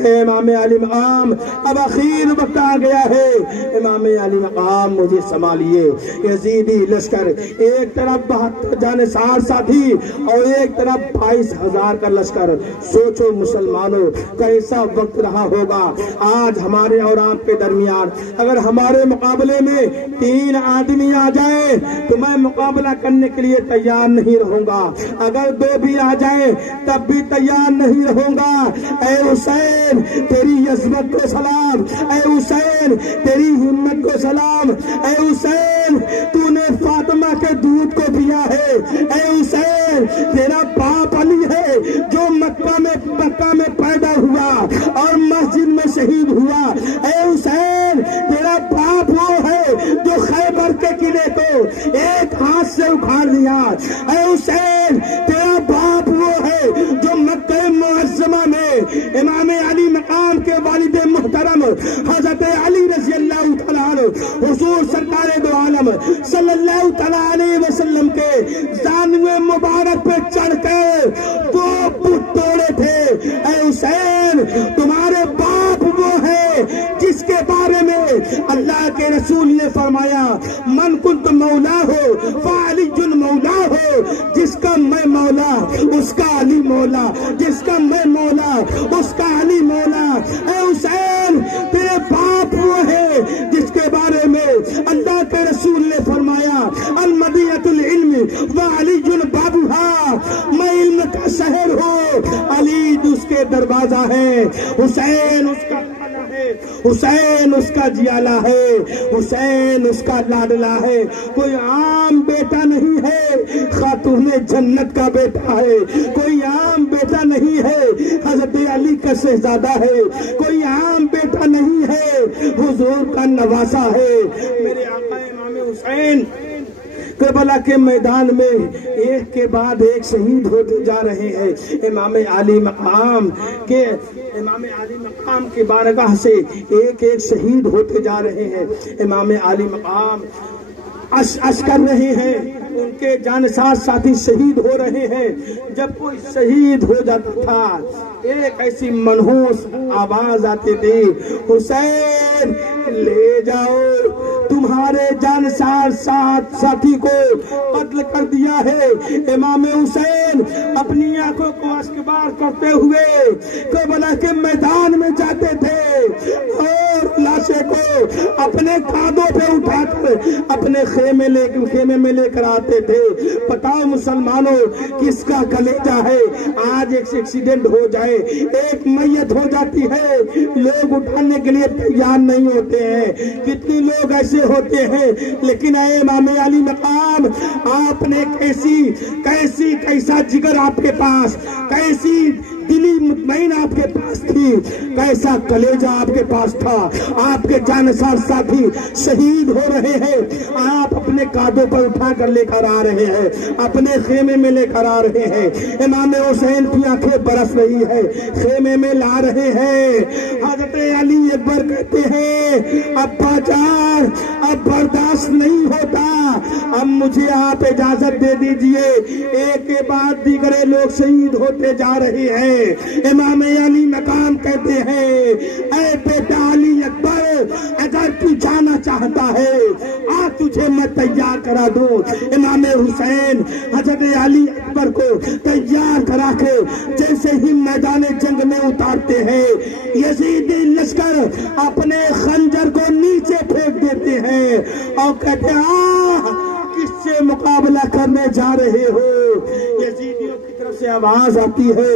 اے امام علی مقام اب اخیر وقت آ گیا ہے، امام علی مقام مجھے سنبھالیے۔ یزیدی لشکر ایک طرف 72 جانسار ساتھی اور ایک طرف 22,000 کا لشکر، سوچو مسلمانوں کیسا وقت رہا ہوگا۔ آج ہمارے اور آپ کے درمیان اگر ہمارے مقابلے میں 3 آدمی آ جائیں تو میں مقابلہ کرنے کے لیے تیار نہیں رہوں گا، اگر 2 بھی آ جائیں تب بھی تیار نہیں رہوں گا۔ اے حسین تیری عظمت کو سلام، اے حسین تیری ہمت کو سلام، اے حسین تو نے فاطمہ کے دودھ کو پیا ہے، اے حسین تیرا باپ علی ہے جو مکہ میں پیدا ہوا اور مسجد میں شہید ہوا، اے حسین تیرا باپ وہ ہے جو خیبر کے قلعے کو ایک ہاتھ سے اکھاڑ دیا، اے حسین تیرا باپ وہ ہے جو مکہ معظمہ میں امام علی مقام کے والد محترم حضرت علی رضی اللہ تعالیٰ عنہ حضور سرکار دو عالم صلی اللہ تعالیٰ علیہ وسلم کے زانوے مبارک پہ چڑھ کر 2 بت توڑے تھے۔ اے حسین رسول نے فرمایا من کنت مولا ہو فعلی مولا ہو، جس کا میں مولا اس کا علی مولا، جس کا میں مولا اس کا علی مولا۔ اے حسین تیرے باپ وہ ہے جس کے بارے میں اللہ کے رسول نے فرمایا المدینۃ العلم وعلی بابھا، میں علم کا شہر ہوں، علی اس کے دروازہ ہے، حسین اس کا حسین اس کا جیالہ ہے، حسین اس کا لاڈلا ہے۔ کوئی عام بیٹا نہیں ہے، خاتون جنت کا بیٹا ہے، کوئی عام بیٹا نہیں ہے، حضرت علی کا شہزادہ ہے، کوئی عام بیٹا نہیں ہے، حضور کا نواسا ہے۔ میرے آقا امام حسین کربلا کے میدان میں ایک کے بعد ایک شہید ہوتے جا رہے ہیں۔ امام علی مقام کی بارگاہ سے ایک ایک شہید ہوتے جا رہے ہیں۔ امام علی مقام اش کر رہے ہیں، ان کے جانسار ساتھی شہید ہو رہے ہیں۔ جب کوئی شہید ہو جاتا تھا ایک ایسی منحوس آواز آتی تھی، حسین لے جاؤ، تمہارے جانسار ساتھی کو قتل کر دیا ہے۔ امام حسین اپنی آنکھوں کو اشکبار کرتے ہوئے کربلا کے میدان میں جاتے تھے اور لاشیں کو اپنے کاندھوں پہ اٹھا کر اپنے خیمے میں لے کر آتے تھے۔ بتاؤ مسلمانوں کس کا کلیجہ ہے؟ آج ایک ایکسیڈنٹ ہو جائے، ایک میت ہو جاتی ہے، لوگ اٹھانے کے لیے تیار نہیں ہوتے ہیں۔ کتنے لوگ ایسے ہوتے ہیں، لیکن اے امام علی مقام آپ نے کیسا جگر آپ کے پاس، کیسی دلی مطمئن آپ کے پاس تھی، کیسا کلیجہ آپ کے پاس تھا۔ آپ کے جانسار ساتھی شہید ہو رہے ہیں، آپ اپنے کاندھوں پر اٹھا کر لے کر آ رہے ہیں، اپنے خیمے میں لے کر آ رہے ہیں۔ امام حسین کی آنکھیں برس رہی ہے، خیمے میں لا رہے ہیں۔ حضرت علی اکبر کہتے ہیں ابا جان اب برداشت نہیں ہوتا، اب مجھے آپ اجازت دے دیجئے، ایک کے بعد دیگرے لوگ شہید ہوتے جا رہے ہیں۔ امام علی مقام کہتے ہیں اے بیٹا علی اکبر اگر تو جانا چاہتا ہے آ تجھے میں تیار کرا دوں۔ امام حسین حضرت علی اکبر کو تیار کرا کے جیسے ہی میدان جنگ میں اتارتے ہیں، یزیدی لشکر اپنے خنجر کو نیچے پھینک دیتے ہیں اور کہتے ہیں کس سے مقابلہ کرنے جا رہے ہو؟ یزیدیوں کی طرف سے آواز آتی ہے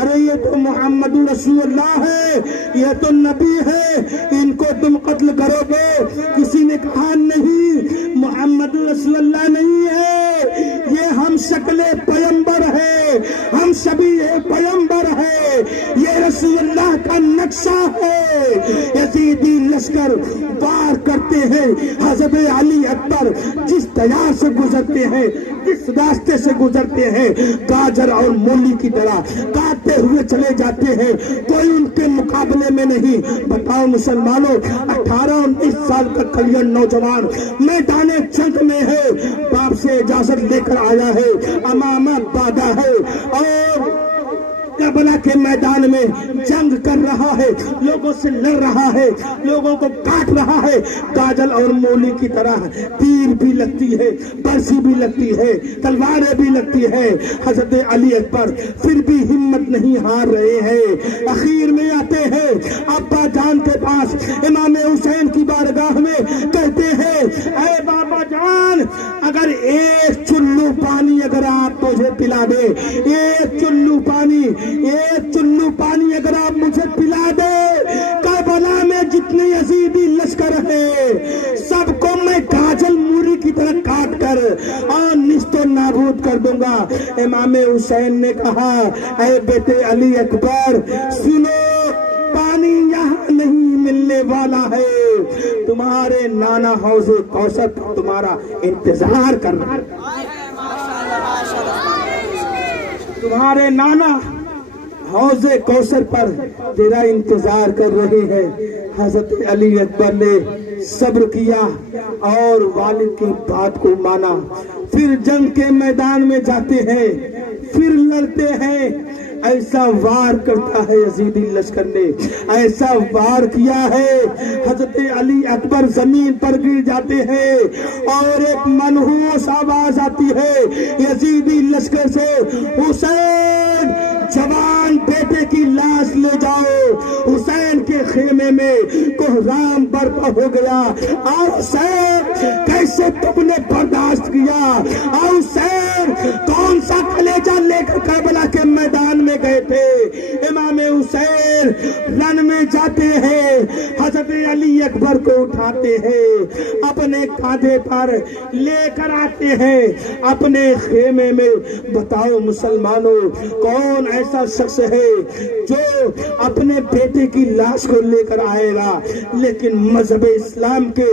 ارے یہ تو محمد رسول اللہ ہے، یہ تو نبی ہے، ان کو تم قتل کرو گے؟ کسی نے کہا نہیں، محمد رسول اللہ نہیں ہے، یہ ہم شکل پیمبر ہے، ہم شبیہ پیمبر ہے، یہ رسول اللہ کا نقشہ ہے۔ یزیدی لشکر وار کرتے ہیں، حضرت علی اکبر جس دیار سے گزرتے ہیں، جس راستے سے گزرتے ہیں، گاجر اور مولی کی طرح کاٹتے ہوئے چلے جاتے ہیں، کوئی ان کے مقابلے میں نہیں۔ بتاؤ مسلمانوں 18-19 سال کا کلیئر نوجوان میدان جنگ میں ہے، باپ سے اجازت لے کر آیا ہے، امامہ بادا ہے اور کربلا کے میدان میں جنگ کر رہا ہے، لوگوں سے لڑ رہا ہے، لوگوں کو کاٹ رہا ہے۔ کاجل اور مولی کی طرح تیر بھی لگتی ہے، برسی بھی لگتی ہے، تلواریں بھی لگتی ہے۔ حضرت علی اکبر پھر بھی ہمت نہیں ہار رہے ہیں، اخیر میں آتے ہیں ابا جان کے پاس، امام حسین کی بارگاہ میں کہتے ہیں اے بابا جان اگر ایک چلو پانی اگر آپ مجھے پلا دے، ایک چلو پانی اگر آپ مجھے پلا دے، کربلا میں جتنے یزیدی لشکر ہے سب کو میں کاجل موری کی طرح کاٹ کر اور نیست و نابود کر دوں گا۔ امام حسین نے کہا اے بیٹے علی اکبر سنو، پانی یہاں نہیں ملنے والا ہے، تمہارے نانا حوض کوثر تمہارا انتظار کر رہا ہے، تمہارے نانا حوض کوثر پر تیرا انتظار کر رہے ہیں۔ حضرت علی اکبر نے صبر کیا اور والد کی بات کو مانا، پھر جنگ کے میدان میں جاتے ہیں، پھر لڑتے ہیں۔ ایسا وار کرتا ہے یزیدی لشکر نے، ایسا وار کیا ہے، حضرت علی اکبر زمین پر گر جاتے ہیں اور ایک منحوس آواز آتی ہے یزیدی لشکر سے، حسین جوان بیٹے کی لاش لے جاؤ۔ حسین کے خیمے میں کوہرام برپا ہو گیا۔ اور حسین کیسے تم نے برداشت کیا؟ اور حسین کون سا کلیجہ لے کر کربلا کے میدان میں گئے تھے؟ امام حسین رن میں جاتے ہیں، حضرت علی اکبر کو اٹھاتے ہیں، اپنے کاندھے پر لے کر آتے ہیں اپنے خیمے میں۔ بتاؤ مسلمانوں، کون ایسا شخص ہے جو اپنے بیٹے کی لاش کو لے کر آئے گا لیکن مذہب اسلام کے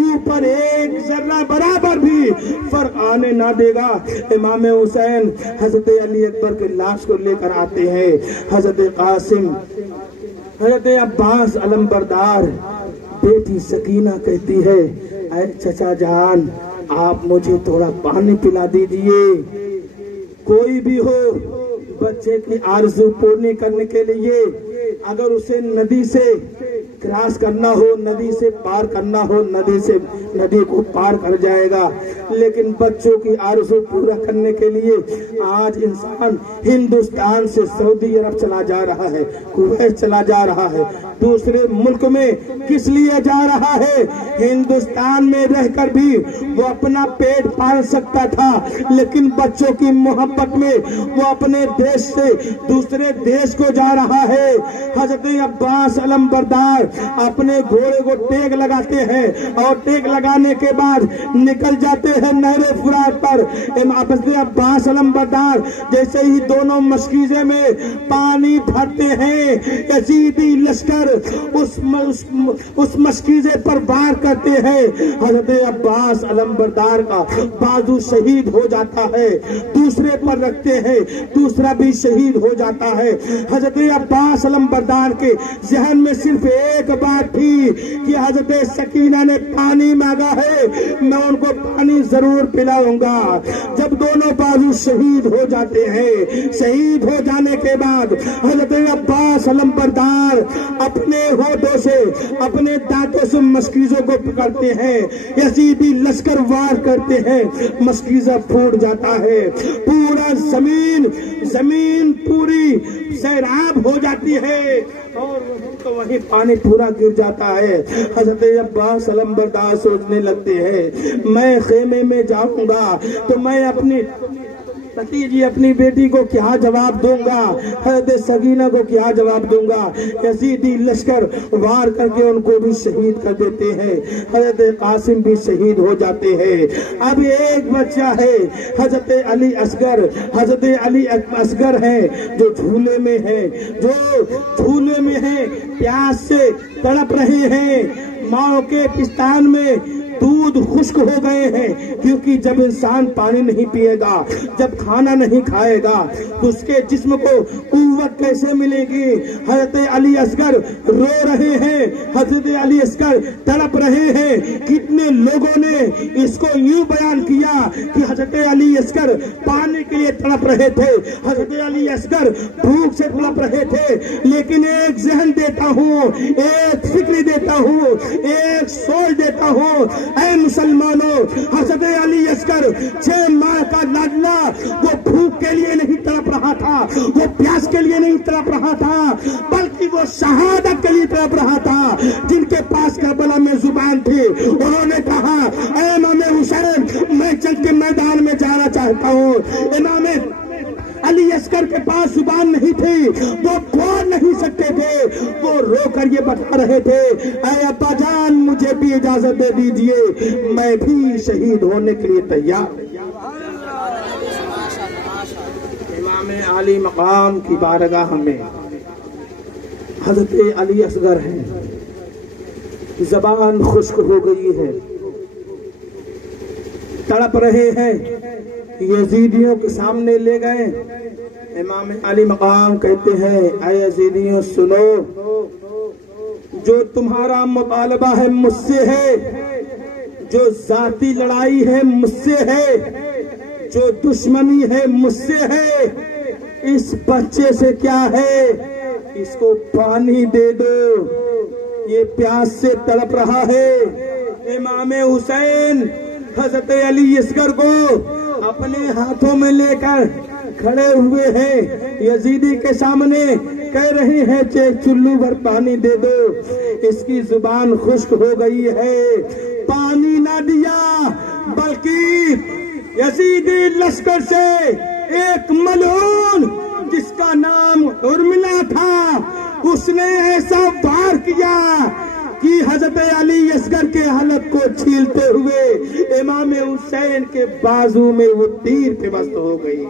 اوپر ایک ذرہ برابر بھی فرق آنے نہ دے گا؟ امام حسین حضرت علی اکبر کی لاش کو لے کر آتے ہیں۔ حضرت قاسم، حضرت عباس علمبردار، بیٹی سکینہ کہتی ہے اے چچا جان آپ مجھے تھوڑا پانی پلا دیجئے۔ کوئی بھی ہو بچے کی آرزو پورنی کرنے کے لیے اگر اسے ندی سے کراس کرنا ہو، ندی سے پار کرنا ہو، ندی کو پار کر جائے گا، لیکن بچوں کی آرزو پورا کرنے کے لیے آج انسان ہندوستان سے سعودی عرب چلا جا رہا ہے، کویت چلا جا رہا ہے، دوسرے ملک میں کس لیے جا رہا ہے؟ ہندوستان میں رہ کر بھی وہ اپنا پیٹ پال سکتا تھا، لیکن بچوں کی محبت میں وہ اپنے دیش سے دوسرے دیش کو جا رہا ہے۔ حضرت عباس علمبردار اپنے گھوڑے کو ٹیک لگاتے ہیں اور ٹیک لگانے کے بعد نکل جاتے ہیں نہر فرات پر۔ حضرت عباس علمبردار جیسے ہی دونوں مشکیزے میں پانی بھرتے ہیں، یزیدی لشکر اس مشکیزے پر وار کرتے ہیں، حضرت عباس علمبردار کا بازو شہید ہو جاتا ہے، دوسرے پر رکھتے ہیں، دوسرا بھی شہید ہو جاتا ہے۔ حضرت عباس علمبردار کے ذہن میں صرف ایک بات تھی کہ حضرت سکینہ نے پانی مانگا ہے، میں ان کو پانی ضرور پلاؤں گا۔ جب دونوں بازو شہید ہو جاتے ہیں، شہید ہو جانے کے بعد حضرت عباس علمبردار اپنے ہونٹوں سے، اپنے دانتوں سے مشکیزوں کو پکڑتے ہیں، یزیدی لشکر وار کرتے ہیں، مشکیزہ پھوٹ جاتا ہے، پورا زمین پوری سیراب ہو جاتی ہے اور تو وہیں پانی پورا گر جاتا ہے۔ حضرت عباس علمبردار سوچنے لگتے ہیں میں خیمے میں جاؤں گا تو میں اپنی بیٹی کو کیا جواب دوں گا، حضرت سکینہ کو کیا جواب دوں گا؟ یزیدی لشکر وار کر کے ان کو بھی شہید کر دیتے ہیں، حضرت قاسم بھی شہید ہو جاتے ہیں۔ اب ایک بچہ ہے حضرت علی اصغر، حضرت علی اصغر ہیں جو جھولے میں ہیں، پیاس سے تڑپ رہے ہیں، ماں کے پستان میں دودھ خشک ہو گئے ہیں، کیونکہ جب انسان پانی نہیں پیے گا، جب کھانا نہیں کھائے گا تو اس کے جسم کو قوت کیسے ملے گی؟ حضرت علی اصغر رو رہے ہیں، حضرت علی اصغر تڑپ رہے ہیں۔ کتنے لوگوں نے اس کو یوں بیان کیا کہ حضرت علی اصغر پانی کے لیے تڑپ رہے تھے، حضرت علی اصغر بھوک سے تڑپ رہے تھے، لیکن ایک ذہن دیتا ہوں، ایک فکر دیتا ہوں، ایک سوچ دیتا ہوں، اے مسلمانوں، حضرت علی اصغر 6 ماہ کا لاڈلا وہ بھوک کے لیے نہیں تڑپ رہا تھا، وہ پیاس کے لیے نہیں تڑپ رہا تھا، بلکہ وہ شہادت کے لیے تڑپ رہا تھا۔ جن کے پاس کربلا میں زبان تھی انہوں نے کہا اے امام حسین میں جنگ کے میدان میں جانا چاہتا ہوں۔ امام علی اصغر کے پاس زبان نہیں تھی، وہ بول نہیں سکتے تھے، وہ رو کر یہ بتا رہے تھے اے ابا جان مجھے بھی اجازت دے دیجئے، میں بھی شہید ہونے کے لیے تیار۔ امام علی مقام کی بارگاہ میں حضرت علی اصغر ہیں، زبان خشک ہو گئی ہے، تڑپ رہے ہیں، یزیدیوں کے سامنے لے گئے۔ امام علی مقام کہتے ہیں اے یزیدیوں سنو، جو تمہارا مطالبہ ہے مجھ سے ہے، جو ذاتی لڑائی ہے مجھ سے ہے، جو دشمنی ہے مجھ سے ہے، اس بچے سے کیا ہے، اس کو پانی دے دو، یہ پیاس سے تڑپ رہا ہے۔ امام حسین حضرت علی اصغر کو اپنے ہاتھوں میں لے کر کھڑے ہوئے ہیں، یزیدی کے سامنے کہہ رہے ہیں کہ چلو بھر پانی دے دو۔ اس کی زبان خشک ہو گئی ہے، پانی نہ دیا، بلکہ یزیدی لشکر سے ایک ملعون جس کا نام ارملا تھا، اس نے ایسا وار کیا کہ حضرت علی اصغر کے حلق کو چھیلتے ہوئے امام حسین کے بازو میں وہ تیر پیوست ہو گئی۔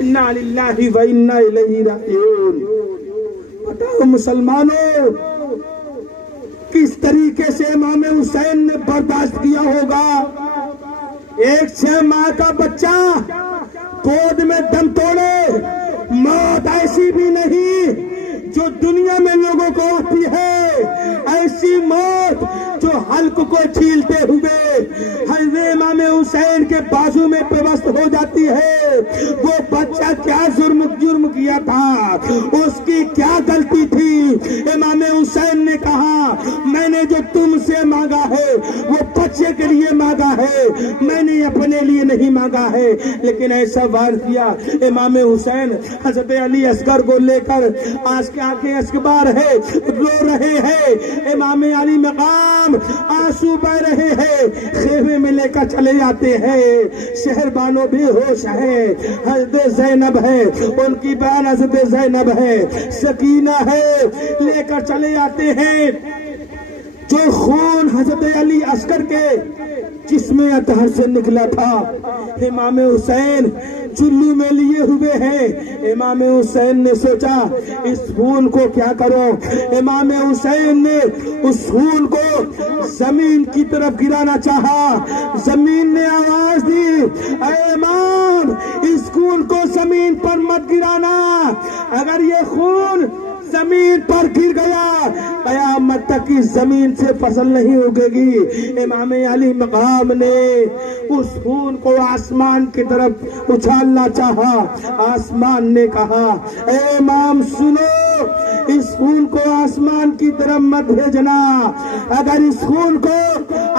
انا للہ و انا الیہ راجعون۔ بتاؤ مسلمانوں، کس طریقے سے امام حسین نے برداشت کیا ہوگا؟ ایک 6 ماہ کا بچہ گود میں دم توڑے، موت ایسی بھی نہیں جو دنیا میں لوگوں کو آتی ہے، ایسی موت جو حلق کو چھیلتے ہوئے حضرت امام حسین کے بازو میں پیوست ہو جاتی ہے۔ وہ بچہ کیا جرم کیا تھا، اس کی کیا غلطی تھی؟ امام حسین نے کہا میں نے جو تم سے مانگا ہے وہ بچے کے لیے مانگا ہے، میں نے اپنے لیے نہیں مانگا ہے۔ لیکن ایسا وار کیا، امام حسین حضرت علی اصغر کو لے کر آج کے آنکھیں اسکبار ہے، رو رہے ہیں، امام علی مقام آنسو بہ رہے ہیں، خیمے میں لے کر چلے جاتے ہیں۔ شہر بانو بے ہوش ہے، حضرت زینب ہے، ان کی بہن حضرت زینب ہے، سکینہ ہے، لے کر چلے جاتے ہیں۔ جو خون حضرت علی اصغر کے جسم اطہر سے نکلا تھا امام حسین چلو میں لیے ہوئے ہیں۔ امام حسین نے سوچا اس خون کو کیا کرو، امام حسین نے اس خون کو زمین کی طرف گرانا چاہا۔ زمین نے آواز دی اے امام اس خون کو زمین پر مت گرانا، اگر یہ خون زمین پر گر گیا قیامت تک اس زمین سے فصل نہیں اگے گی۔ امام علی مقام نے اس خون کو آسمان کی طرف اچھالنا چاہا، آسمان نے کہا اے امام سنو، اس خون کو آسمان کی طرف مت بھیجنا، اگر اس خون کو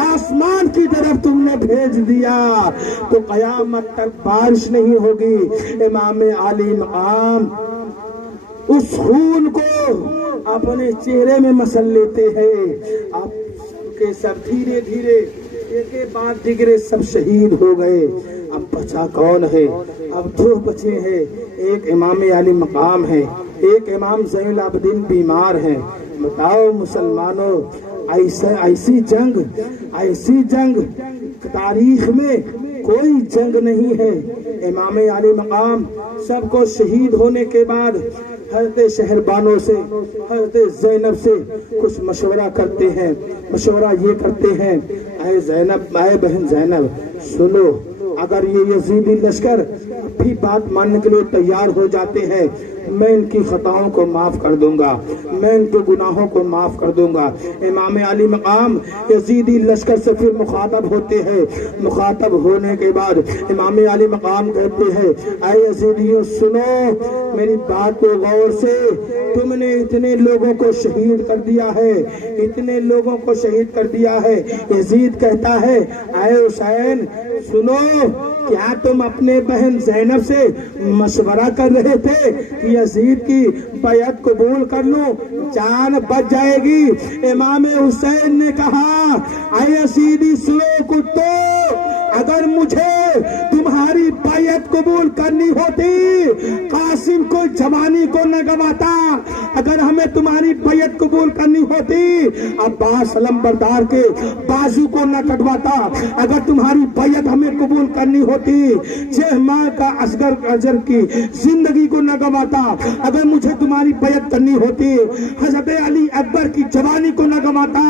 آسمان کی طرف تم نے بھیج دیا تو قیامت تک بارش نہیں ہوگی۔ امام علی مقام اس خون کو اپنے چہرے میں مسل لیتے ہیں، اب کے سب دھیرے دھیرے ایک بعد دیگرے سب شہید ہو گئے۔ اب بچا کون ہے؟ اب 2 بچے ہیں، ایک امام علی مقام ہے، ایک امام زین العابدین بیمار ہیں۔ بتاؤ مسلمانوں، ایسی جنگ تاریخ میں کوئی جنگ نہیں ہے۔ امام علی مقام سب کو شہید ہونے کے بعد حضرت شہربانوں سے، حضرت زینب سے کچھ مشورہ کرتے ہیں۔ مشورہ یہ کرتے ہیں اے زینب، اے بہن زینب سنو، اگر یہ یزیدی لشکر بھی بات ماننے کے لیے تیار ہو جاتے ہیں میں ان کی خطاؤں کو معاف کر دوں گا، میں ان کے گناہوں کو معاف کر دوں گا۔ امام علی مقام یزیدی لشکر سے پھر مخاطب ہوتے ہیں۔ مخاطب ہونے کے بعد امام علی مقام کہتے ہیں اے یزیدیوں سنو میری بات کو غور سے، تم نے اتنے لوگوں کو شہید کر دیا ہے، اتنے لوگوں کو شہید کر دیا ہے۔ یزید کہتا ہے اے حسین سنو، کیا تم اپنے بہن زینب سے مشورہ کر رہے تھے کہ یزید کی بیعت قبول کر لو، جان بچ جائے گی؟ امام حسین نے کہا اے یزیدی سنو کتو، اگر مجھے تمہاری بیعت قبول کرنی ہوتی قاسم کو جوانی کو نہ گواتا، اگر ہمیں تمہاری بیعت قبول کرنی ہوتی عباس علمبردار کے بازو کو نہ کٹواتا، اگر تمہاری بیعت ہمیں قبول کرنی ہوتی 6 ماہ کا اصغر اجر کی زندگی کو نہ گواتا، اگر مجھے تمہاری بیعت کرنی ہوتی حضرت علی اکبر کی جوانی کو نہ گواتا۔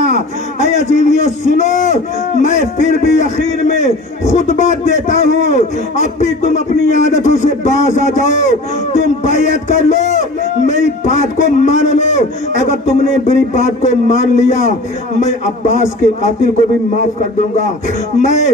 اے عزیزیوں سنو، میں پھر بھی اخیر میں خطبہ دیتا ہوں، اب بھی تم اپنی عادتوں سے باز آ جاؤ، تم بیعت کر لو، میری بات کو مان لو، اگر تم نے میری بات کو مان لیا میں عباس کے قاتل کو بھی معاف کر دوں گا، میں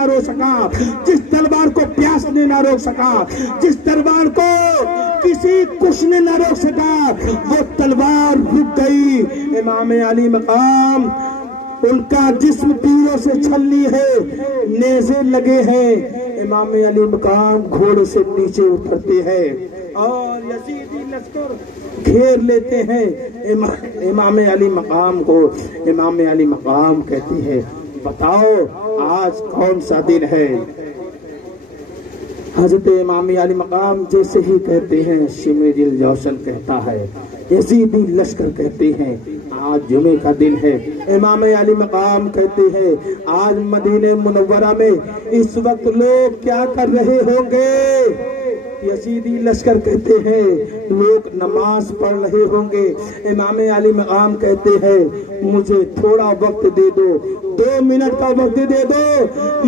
نہ روک سکا، جس تلوار کو پیاس نے نہ روک سکا، جس تلوار کو کسی کچھ نے نہ روک سکا، وہ تلوار رک گئی۔ امام علی مقام، ان کا جسم تیروں سے چھلنی ہے، نیزے لگے ہیں، امام علی مقام گھوڑے سے نیچے اترتے ہیں اور یزیدی لشکر گھیر لیتے ہیں امام علی مقام کو۔ امام علی مقام کہتی ہے بتاؤ آج کون سا دن ہے؟ حضرت امام علی مقام جیسے ہی کہتے ہیں، شمر جل جوشن کہتا ہے، یزیدی لشکر کہتے ہیں آج جمعے کا دن ہے۔ امام علی مقام کہتے ہیں آج مدینہ منورہ میں اس وقت لوگ کیا کر رہے ہوں گے؟ یزیدی لشکر کہتے ہیں لوگ نماز پڑھ رہے ہوں گے۔ امام علی مقام کہتے ہیں مجھے تھوڑا وقت دے دو، 2 منٹ کا وقت دے دو،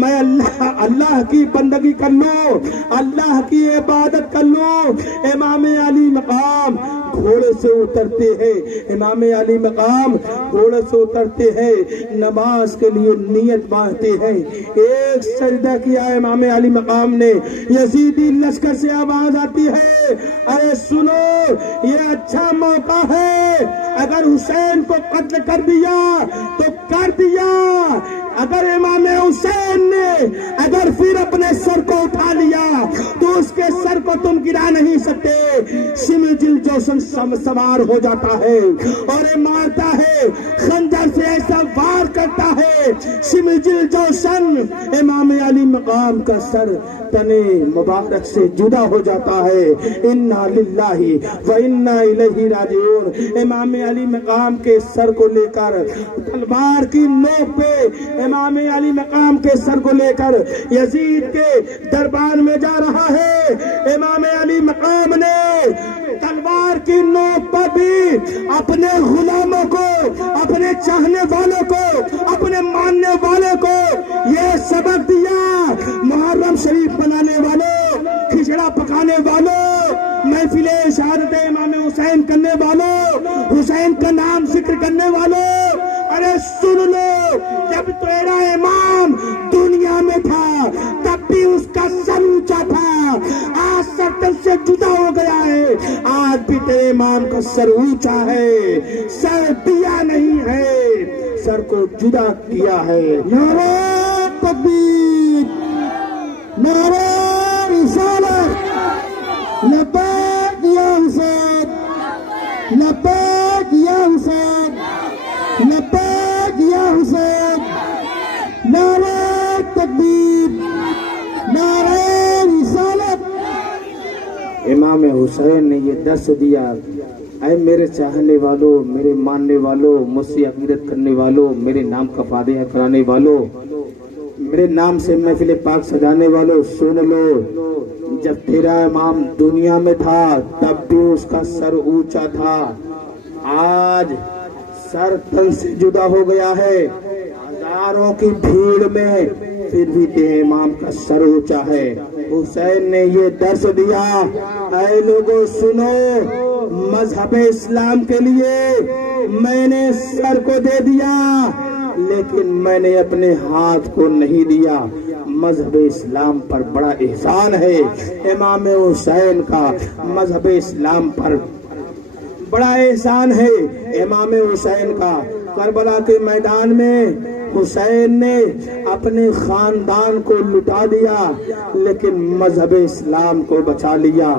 میں اللہ کی بندگی کر لوں، اللہ کی عبادت کر لوں۔ امام علی مقام گھوڑے سے اترتے ہیں، امام علی مقام گھوڑے سے اترتے ہیں، نماز کے لیے نیت باندھتے ہیں۔ ایک سجدہ کیا امام علی مقام نے، یزیدی لشکر سے آواز آتی ہے ارے سنو یہ اچھا موقع ہے، اگر حسین کو قتل کر دیا تو کر دیا، اگر امام حسین نے اگر پھر اپنے سر کو اٹھا لیا تو اس کے سر کو تم گرا نہیں سکتے۔ شمر جل جوشن سوار ہو جاتا ہے اور مارتا ہے، خنجر سے ایسا وار کرتا ہے، شمر جل جوشن امام علی مقام کا سر تنے مبارک سے جدا ہو جاتا ہے۔ انا للہ و انا الیہ راجعون۔ امام علی مقام کے سر کو لے کر تلوار کی نوک پہ امام علی مقام کے سر کو لے کر یزید کے دربار میں جا رہا ہے۔ امام علی مقام نے تلوار کی نوک پر بھی اپنے غلاموں کو، اپنے چاہنے والوں کو، اپنے ماننے والوں کو یہ سبق دیا، محرم شریف بنانے والوں، کھچڑا پکانے والوں، محفل شہادت امام حسین کرنے والوں، حسین کا نام ذکر کرنے والوں، ارے سن لو، جب تیرا امام دنیا میں تھا تب بھی اس کا سر اونچا تھا، آج سر تن سے جدا ہو گیا ہے، آج بھی تیرے امام کا سر اونچا ہے، سر دیا نہیں ہے، سر کو جدا کیا ہے۔ نعرہ تکبیر، نعرہ رسالت، لبیک یا حسین، لبیک یا حسین، لبیک یا حسین، نعرہ تکبیر، نعرہ رسالت۔ امام حسین نے یہ درس دیا، اے میرے چاہنے والوں، میرے ماننے والوں، مجھ سے عقیدت کرنے والوں، میرے نام کا فاتحہ کرانے والوں، میرے نام سے محفل پاک سجانے والوں، سن لو، جب تیرا امام دنیا میں تھا تب بھی اس کا سر اونچا تھا، آج سر تن سے جدا ہو گیا ہے، ہزاروں کی بھیڑ میں پھر بھی تیرے امام کا سر اونچا ہے۔ حسین نے یہ درس دیا، اے لوگوں سنو، مذہب اسلام کے لیے میں نے سر کو دے دیا لیکن میں نے اپنے ہاتھ کو نہیں دیا، مذہب اسلام پر بڑا احسان ہے امام حسین کا، مذہب اسلام پر بڑا احسان ہے امام حسین کا۔ کربلا کے میدان میں حسین نے اپنے خاندان کو لٹا دیا لیکن مذہب اسلام کو بچا لیا۔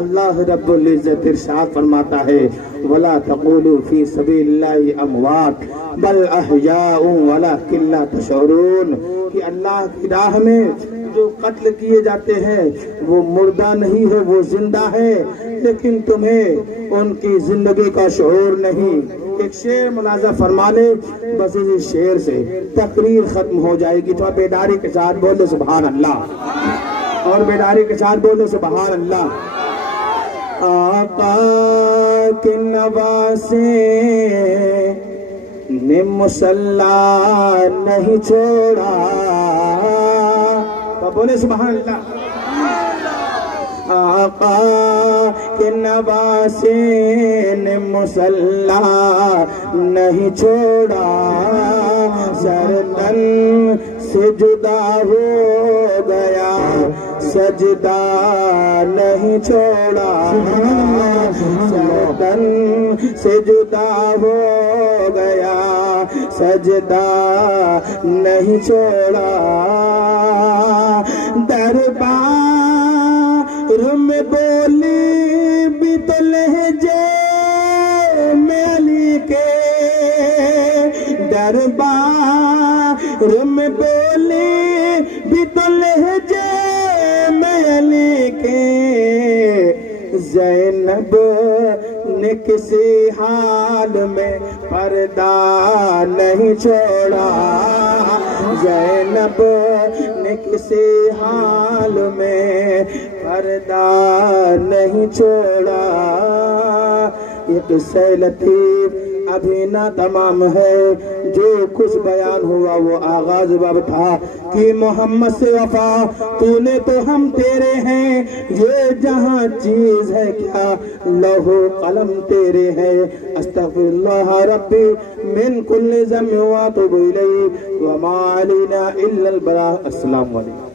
اللہ رب العزت ارشاد فرماتا ہے وَلَا تَقُولُوا فِي سَبِيلِ اللَّهِ أَمْوَاتٌ بَلْ أَحْيَاءٌ وَلَكِنْ لَا تَشْعُرُونَ، کہ اللہ کی راہ میں جو قتل کیے جاتے ہیں وہ مردہ نہیں ہے، وہ زندہ ہے، لیکن تمہیں ان کی زندگی کا شعور نہیں۔ ایک شعر ملاحظہ فرما لے، بس اس شعر سے تقریر ختم ہو جائے گی، تو آپ بیداری کے ساتھ بولے سبحان اللہ، اور بیداری کے ساتھ بولے سبحان اللہ۔ آقا کے نواسے نے مصلی نہیں چھوڑا، تو بولے سبحان اللہ۔ آقا کے نواسے نے مصلی نہیں چھوڑا، سر تن سے جدا ہو گیا سجدہ نہیں چھوڑا تن سے جدا ہو گیا سجدہ نہیں چھوڑا دربار میں بولی بھی تو لہجے میں علی کے دربار میں بولی بھی تو لہجے میں علی کے زینب نے کسی حال میں پردہ نہیں چھوڑا زینب نے کسی حال میں پردہ نہیں چھوڑا یہ قصہ لطیف ابھی نہ تمام ہے جو کچھ بیان ہوا وہ آغاز باب تھا کہ محمد سے وفا تو نے تو ہم تیرے ہیں یہ جہاں چیز ہے کیا لوح و قلم تیرے ہیں استغفر اللہ ربی من کل ذنب واتوب الیہ وما علینا الا البلاغ السلام علیکم